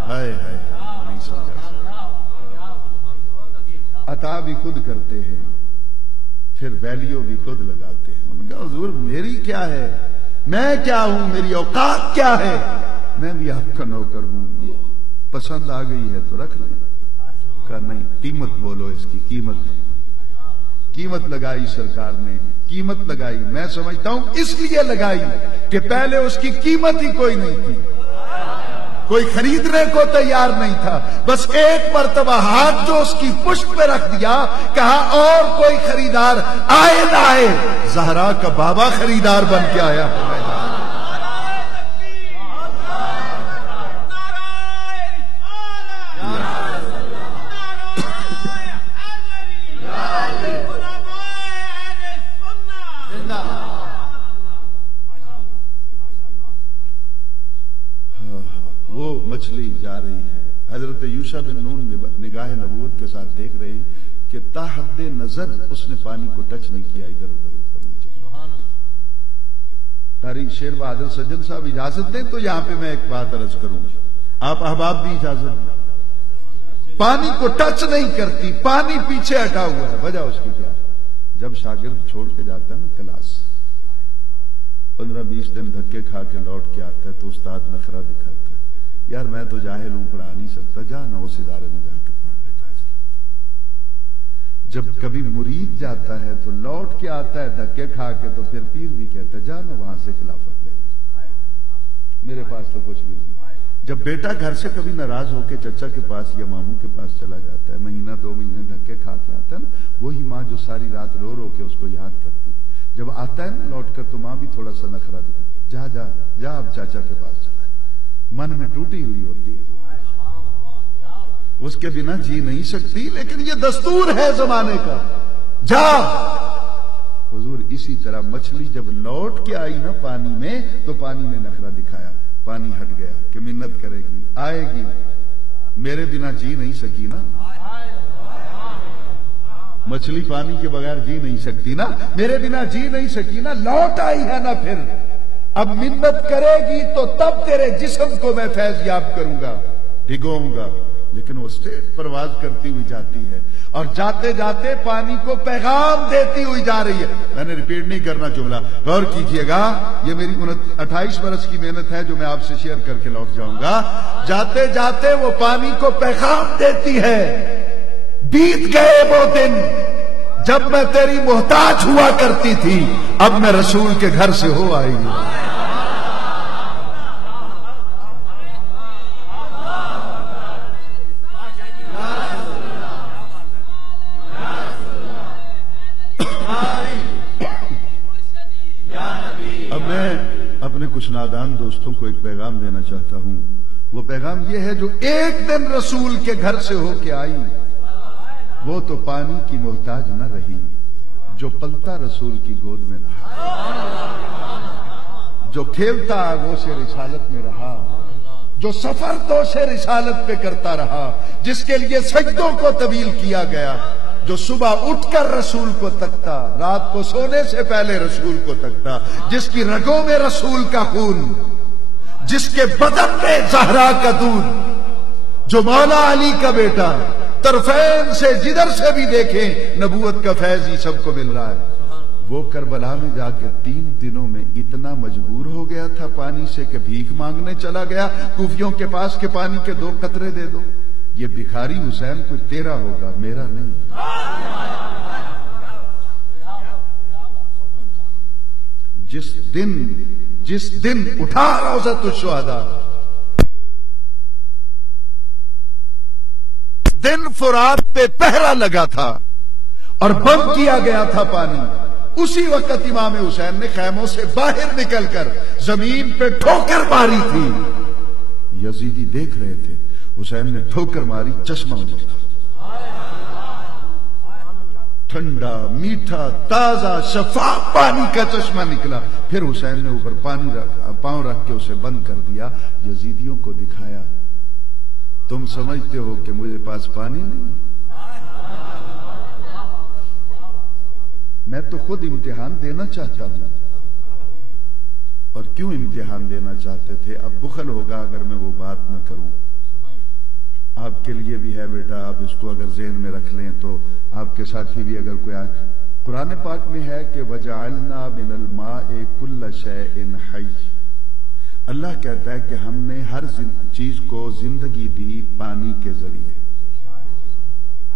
ہائے ہائے، نہیں سمجھا. عطا بھی خود کرتے ہیں، پھر ویلیو بھی خود لگاتے ہیں. انہوں نے کہا حضور میری کیا ہے، میں کیا ہوں، میری اوقات کیا ہے، میں بھی آپ کا نوکر ہوں. یہ پسند آ گئی ہے تو رکھ لیں. کہا نہیں، قیمت بولو اس کی. قیمت لگائی سرکار نے، قیمت لگائی. میں سمجھتا ہوں اس لیے لگائی کہ پہلے اس کی قیمت ہی کوئی نہیں تھی، کوئی خریدنے کو تیار نہیں تھا. بس ایک مرتبہ ہاتھ جو اس کی پشت پہ رکھ دیا، کہا اور کوئی خریدار آئے نہ آئے، زہرا کا بابا خریدار بن کے آیا. وہ مچھلی جا رہی ہے. حضرت یوشع بن نون نگاہ نبوت کے ساتھ دیکھ رہے ہیں کہ تا حد نظر اس نے پانی کو ٹچ نہیں کیا، ادھر ادھر اوپر نیچے. قاری شیر بہادر سجن صاحب اجازت دیں تو یہاں پہ میں ایک بات عرض کروں. آپ احباب بھی اجازت دیں. پانی کو ٹچ نہیں کرتی، پانی پیچھے ہٹا ہوا ہے. وجہ اس کی کیا؟ جب شاگرد چھوڑ کے جاتا ہے نا کلاس، 15-20 دن دھکے کھا کے لوٹ کے آتا ہے تو استاد نخرہ دکھاتا ہے، یار میں تو جاہل ہوں، پڑھا نہیں سکتا، جا نہ اس ادارے میں جا کے پڑھ لیتا ہے. جب کبھی مرید جاتا ہے تو لوٹ کے آتا ہے دھکے کھا کے، تو پھر پیر بھی کہتا ہے جا نہ وہاں سے خلافت لے لے، میرے پاس تو کچھ بھی نہیں. جب بیٹا گھر سے کبھی ناراض ہو کے چچا کے پاس یا ماموں کے پاس چلا جاتا ہے، مہینہ 2 مہینے دھکے کھا کے آتا ہے نا، وہی ماں جو ساری رات رو رو کے اس کو یاد کرتی تھی، جب آتا ہے نا لوٹ کر تو ماں بھی تھوڑا سا نخرہ دکھاتی، جا جا جا اب چاچا کے پاس چلا جا. من میں ٹوٹی ہوئی ہوتی ہے، اس کے بنا جی نہیں سکتی، لیکن یہ دستور ہے زمانے کا. جا. حضور اسی طرح مچھلی جب لوٹ کے آئی نا پانی میں تو پانی نے نخرہ دکھایا، پانی ہٹ گیا کہ منت کرے گی، آئے گی، میرے بنا جی نہیں سکی نا. مچھلی پانی کے بغیر جی نہیں سکتی نا، میرے بنا جی نہیں سکی نا، لوٹ آئی ہے نا. پھر اب منت کرے گی تو تب تیرے جسم کو میں فیض یاب کروں گا، بھگوؤں گا. لیکن وہ اسٹیٹ پرواز کرتی ہوئی جاتی ہے اور جاتے جاتے پانی کو پیغام دیتی ہوئی جا رہی ہے. میں نے ریپیٹ نہیں کرنا جملہ، غور کیجئے گا. یہ میری 28 برس کی محنت ہے جو میں آپ سے شیئر کر کے لوٹ جاؤں گا. جاتے جاتے وہ پانی کو پیغام دیتی ہے، بیت گئے وہ دن جب میں تیری محتاج ہوا کرتی تھی، اب میں رسول کے گھر سے ہو آئی ہوں. اب میں اپنے کچھ نادان دوستوں کو ایک پیغام دینا چاہتا ہوں. وہ پیغام یہ ہے جو ایک دن رسول کے گھر سے ہو کے آئی، وہ تو پانی کی محتاج نہ رہی، جو پلتا رسول کی گود میں رہا، جو کھیلتا آغوش رسالت میں رہا، جو سفر دوش رسالت پہ کرتا رہا، جس کے لیے سجدوں کو طویل کیا گیا، جو صبح اٹھ کر رسول کو تکتا، رات کو سونے سے پہلے رسول کو تکتا، جس کی رگوں میں رسول کا خون، جس کے بدن میں زہرا کا دودھ، جو مولا علی کا بیٹا، طرفین سے جدھر سے بھی دیکھیں نبوت کا فیض ہی سب کو مل رہا ہے، وہ کربلا میں جا کے 3 دنوں میں اتنا مجبور ہو گیا تھا پانی سے کہ بھیک مانگنے چلا گیا کوفیوں کے پاس کہ پانی کے 2 قطرے دے دو۔ یہ بھکاری حسین کوئی تیرا ہوگا، میرا نہیں۔ جس دن اٹھا روضۃ الشہداء، دن فرات پہ پہرا لگا تھا اور بند کیا گیا تھا پانی، اسی وقت امام حسین نے خیموں سے باہر نکل کر زمین پہ ٹھوکر ماری تھی۔ یزیدی دیکھ رہے تھے، حسین نے ٹھوکر ماری، چشمہ نکلا، ٹھنڈا میٹھا تازہ شفاف پانی کا چشمہ نکلا۔ پھر حسین نے اوپر پاؤں رکھ کے اسے بند کر دیا، یزیدیوں کو دکھایا، تم سمجھتے ہو کہ مجھے پاس پانی نہیں، میں تو خود امتحان دینا چاہتا ہوں۔ اور کیوں امتحان دینا چاہتے تھے؟ اب بخل ہوگا اگر میں وہ بات نہ کروں۔ آپ کے لیے بھی ہے بیٹا، آپ اس کو اگر ذہن میں رکھ لیں تو آپ کے ساتھی بھی اگر کوئی قرآن پاک میں ہے کہ وَجَعَلْنَا مِنَ الْمَاءِ كُلَّ شَيْءٍ حَيٍّ، اللہ کہتا ہے کہ ہم نے ہر چیز کو زندگی دی پانی کے ذریعے۔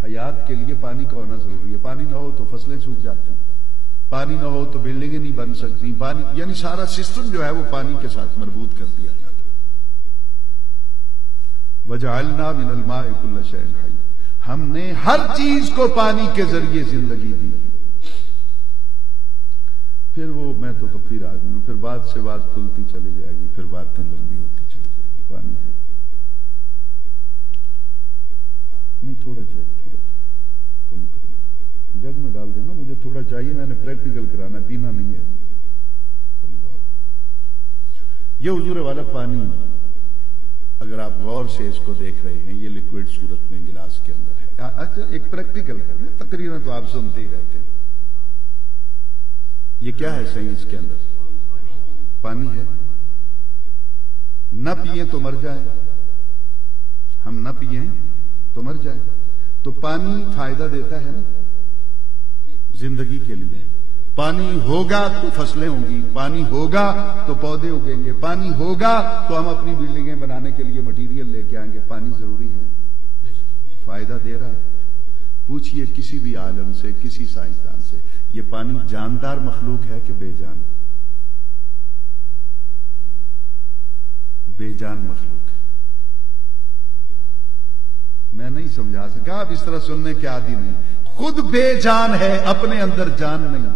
حیات کے لیے پانی کا ہونا ضروری ہے، پانی نہ ہو تو فصلیں سوکھ جاتی ہیں، پانی نہ ہو تو بلڈنگیں نہیں بن سکتی، پانی یعنی سارا سسٹم جو ہے وہ پانی کے ساتھ مربوط کر دیا جاتا ہے۔ وَجَعَلْنَا مِنَ الْمَاءِ كُلَّ شَيْءٍ حَيٍّ، ہم نے ہر چیز کو پانی کے ذریعے زندگی دی۔ پھر وہ میں تو فقیر آدمی ہوں، پھر بات سے بات کھلتی چلی جائے گی، پھر باتیں لمبی ہوتی چلی جائے گی۔ پانی ہے نہیں، تھوڑا چاہیے، تھوڑا چاہیے، کم کرنا، جگ میں ڈال دینا، مجھے تھوڑا چاہیے، میں نے پریکٹیکل کرانا، پینا نہیں ہے۔ اللہ، یہ حضور والا پانی اگر آپ غور سے اس کو دیکھ رہے ہیں، یہ لیکوڈ صورت میں گلاس کے اندر ہے۔ اچھا ایک پریکٹیکل کر دیں، تقریرا تو آپ سنتے ہی رہتے ہیں۔ یہ کیا ہے صحیح؟ اس کے اندر پانی ہے، نہ پیئیں تو مر جائیں، ہم نہ پیئیں تو مر جائیں، تو پانی فائدہ دیتا ہے نا زندگی کے لیے۔ پانی ہوگا تو فصلیں ہوں گی، پانی ہوگا تو پودے اگیں گے، پانی ہوگا تو ہم اپنی بلڈنگیں بنانے کے لیے مٹیریل لے کے آئیں گے۔ پانی ضروری ہے، فائدہ دے رہا ہے۔ پوچھئے کسی بھی عالم سے، کسی سائنسدان سے، یہ پانی جاندار مخلوق ہے کہ بے جان؟ بے جان مخلوق ہے۔ میں نہیں سمجھا سکا، آپ اس طرح سننے کے عادی نہیں، خود بے جان ہے، اپنے اندر جان نہیں۔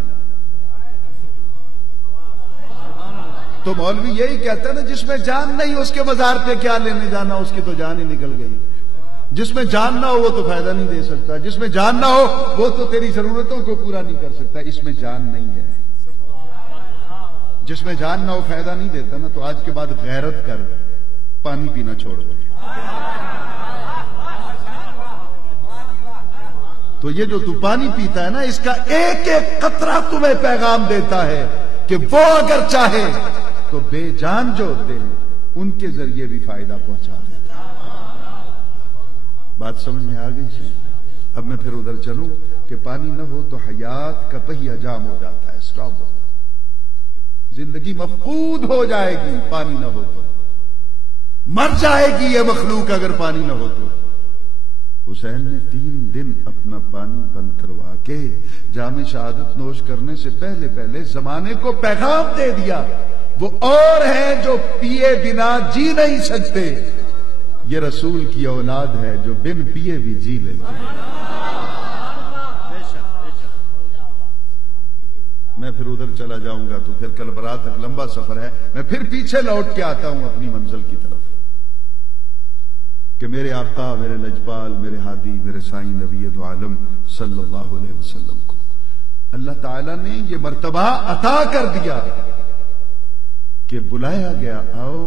تو مولوی یہی کہتا ہے نا، جس میں جان نہیں اس کے مزار پہ کیا لینے جانا، اس کی تو جان ہی نکل گئی۔ جس میں جان نہ ہو وہ تو فائدہ نہیں دے سکتا، جس میں جان نہ ہو وہ تو تیری ضرورتوں کو پورا نہیں کر سکتا۔ اس میں جان نہیں ہے، جس میں جان نہ ہو فائدہ نہیں دیتا نا، تو آج کے بعد غیرت کر، پانی پینا چھوڑ دے۔ تو یہ جو تو پانی پیتا ہے نا، اس کا ایک ایک قطرہ تمہیں پیغام دیتا ہے کہ وہ اگر چاہے تو بے جان جو ہوتے ہیں ان کے ذریعے بھی فائدہ پہنچا دیتا ہے۔ بات سمجھ میں آ گئی سی؟ اب میں پھر ادھر چلوں کہ پانی نہ ہو تو حیات کا پہیہ جام ہو جاتا ہے، سٹاپ ہو جاتا ہے، زندگی مفقود ہو جائے گی۔ پانی نہ ہو تو مر جائے گی یہ مخلوق اگر پانی نہ ہو تو۔ حسین نے 3 دن اپنا پانی بند کروا کے جام شہادت نوش کرنے سے پہلے پہلے زمانے کو پیغام دے دیا، وہ اور ہیں جو پیے بنا جی نہیں سکتے، یہ رسول کی اولاد ہے جو بن پیے بھی جی لیتے ہیں۔ میں پھر ادھر چلا جاؤں گا تو پھر کل برات تک لمبا سفر ہے، میں پھر پیچھے لوٹ کے آتا ہوں اپنی منزل کی طرف۔ کہ میرے آقا، میرے لجپال، میرے ہادی، میرے سائیں نبی دو عالم صلی اللہ علیہ وسلم کو اللہ تعالیٰ نے یہ مرتبہ عطا کر دیا کہ بلایا گیا، آؤ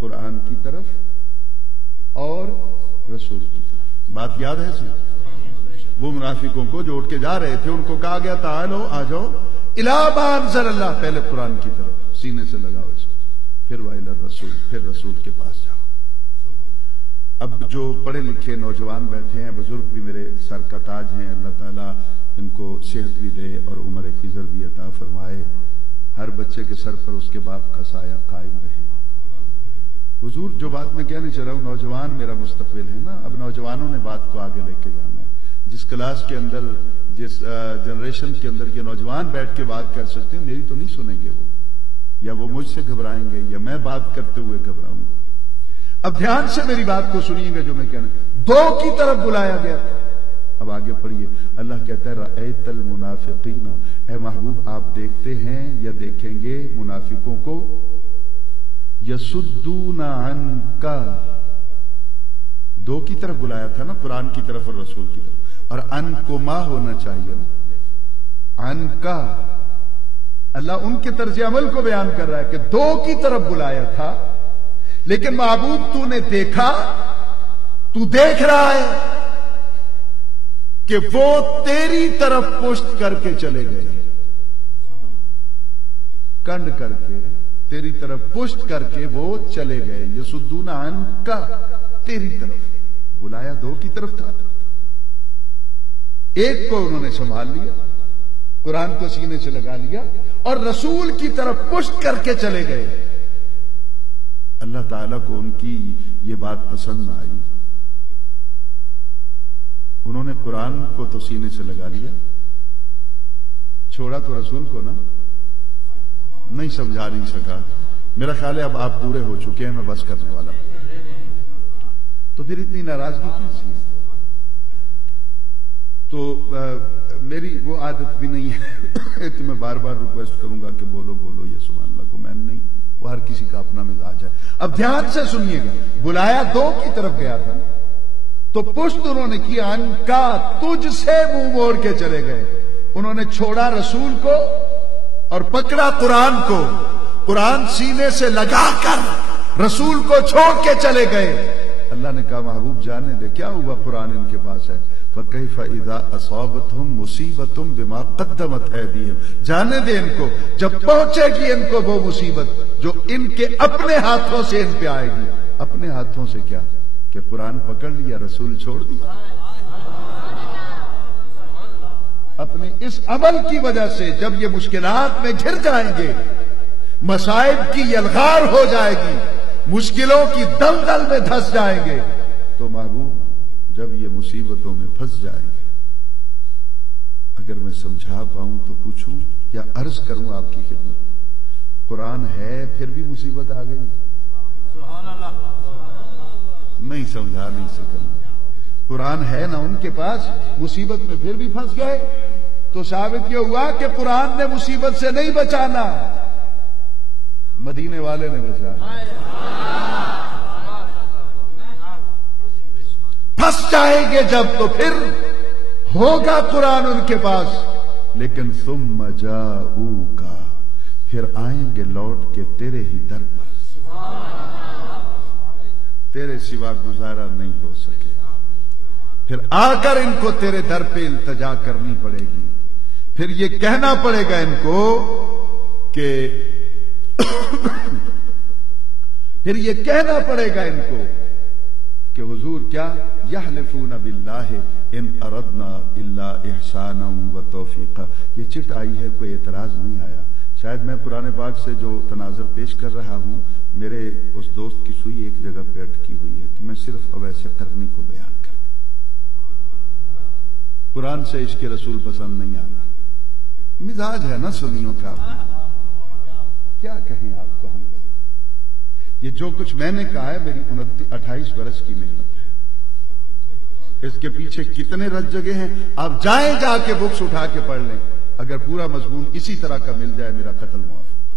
قرآن کی طرف اور رسول کی طرف۔ بات یاد ہے سر؟ وہ منافقوں کو جو اٹھ کے جا رہے تھے ان کو کہا گیا تعالو، آ جاؤ الی ما انزل اللہ، پہلے قرآن کی طرف سینے سے لگاؤ اس کو، پھر وإلی الرسول، پھر رسول کے پاس جاؤ۔ اب جو پڑھے لکھے نوجوان بیٹھے ہیں، بزرگ بھی میرے سر کا تاج ہیں، اللہ تعالیٰ ان کو صحت بھی دے اور عمر خضر بھی عطا فرمائے، ہر بچے کے سر پر اس کے باپ کا سایہ قائم رہے۔ حضور جو بات میں کہنے چلا ہوں، نوجوان میرا مستقبل ہے نا، اب نوجوانوں نے بات کو آگے لے کے جانا ہے۔ جس کلاس کے اندر، جس جنریشن کے اندر یہ نوجوان بیٹھ کے بات کر سکتے ہیں، میری تو نہیں سنیں گے وہ، یا وہ مجھ سے گھبرائیں گے یا میں بات کرتے ہوئے گھبراؤں گا۔ اب دھیان سے میری بات کو سنیے گا جو میں کہنا، دو کی طرف بلایا گیا تھا۔ اب آگے پڑھیے، اللہ کہتا ہے رأیت المنافقین، اے محبوب آپ دیکھتے ہیں یا دیکھیں گے منافقوں کو، یصدون عنک، دو کی طرف بلایا تھا نا، قرآن کی طرف اور رسول کی طرف، اور ان کو ما ہونا چاہیے نا، ان کا۔ اللہ ان کے طرز عمل کو بیان کر رہا ہے کہ دو کی طرف بلایا تھا، لیکن محبوب تو نے دیکھا، تو دیکھ رہا ہے کہ وہ تیری طرف پشت کر کے چلے گئے، کنڈ کر کے تیری طرف پشت کر کے وہ چلے گئے۔ یصدون عنک، تیری طرف بلایا دو کی طرف تھا، ایک کو انہوں نے سنبھال لیا، قرآن کو سینے سے لگا لیا، اور رسول کی طرف پشت کر کے چلے گئے۔ اللہ تعالیٰ کو ان کی یہ بات پسند نہ آئی، انہوں نے قرآن کو تو سینے سے لگا لیا، چھوڑا تو رسول کو نا، نہیں سمجھا نہیں سکا۔ میرا خیال ہے اب آپ پورے ہو چکے ہیں، میں بس کرنے والا ہوں۔ تو پھر اتنی ناراضگی کیسی ہے؟ تو میری وہ عادت بھی نہیں ہے کہ میں بار بار ریکویسٹ کروں گا کہ بولو بولو یا سبحان اللہ کو، میں نہیں، وہ ہر کسی کا اپنا مزاج ہے۔ اب دھیان سے سنیے گا، بلایا دو کی طرف گیا تھا تو پشت انہوں نے کیا، ان کا، تجھ سے منہ موڑ کے چلے گئے۔ انہوں نے چھوڑا رسول کو اور پکڑا قرآن کو، قرآن سینے سے لگا کر رسول کو چھوڑ کے چلے گئے۔ اللہ نے کہا محبوب جانے دے، کیا ہوا؟ قرآن ان کے پاس ہے۔ فَكَيْفَ إِذَا أَصَابَتْهُمْ مُصِيبَةٌ بِمَا قَدَّمَتْ أَيْدِيهِمْ، جانے دے ان کو، جب پہنچے گی ان کو وہ مصیبت جو ان کے اپنے ہاتھوں سے ان پہ آئے گی۔ اپنے ہاتھوں سے کیا؟ کہ قرآن پکڑ لیا، رسول چھوڑ دیا۔ اپنے اس عمل کی وجہ سے جب یہ مشکلات میں گھر جائیں گے، مصائب کی یلغار ہو جائے گی، مشکلوں کی دلدل میں دھس جائیں گے، تو محبوب جب یہ مصیبتوں میں پھنس جائیں گے، اگر میں سمجھا پاؤں تو پوچھوں یا عرض کروں آپ کی خدمت میں، قرآن ہے پھر بھی مصیبت آ گئی؟ سبحان اللہ، نہیں سمجھا نہیں سکا۔ قرآن ہے نا ان کے پاس، مصیبت میں پھر بھی پھنس گئے، تو ثابت یہ ہوا کہ قرآن نے مصیبت سے نہیں بچانا، مدینے والے نے بچانا۔ پھنس جائیں گے جب تو پھر ہوگا قرآن ان کے پاس، لیکن ثم جاؤک، پھر آئیں گے لوٹ کے تیرے ہی در پر، تیرے سوا گزارا نہیں ہو سکے گا، پھر آ کر ان کو تیرے در پہ التجا کرنی پڑے گی، پھر یہ کہنا پڑے گا ان کو کہ پھر یہ کہنا پڑے گا ان کو کہ حضور کیا یحلفون باللہ ان اردنا الا احسانا و توفیقا۔ یہ چٹ آئی ہے، کوئی اعتراض نہیں آیا۔ شاید میں قرآن پاک سے جو تناظر پیش کر رہا ہوں، میرے اس دوست کی سوئی ایک جگہ پہ اٹکی ہوئی ہے کہ میں صرف اویسے قرنی کو بیان کروں۔ قرآن سے عشق رسول پسند نہیں آنا، مزاج ہے نا سنیوں کا، کیا کہیں آپ کو ہم لوگ۔ یہ جو کچھ میں نے کہا ہے میری 28 برس کی محنت ہے، اس کے پیچھے کتنے رت جگہ ہیں، آپ جائیں جا کے بکس اٹھا کے پڑھ لیں، اگر پورا مضمون اسی طرح کا مل جائے میرا قتل معاف ہوگا۔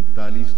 41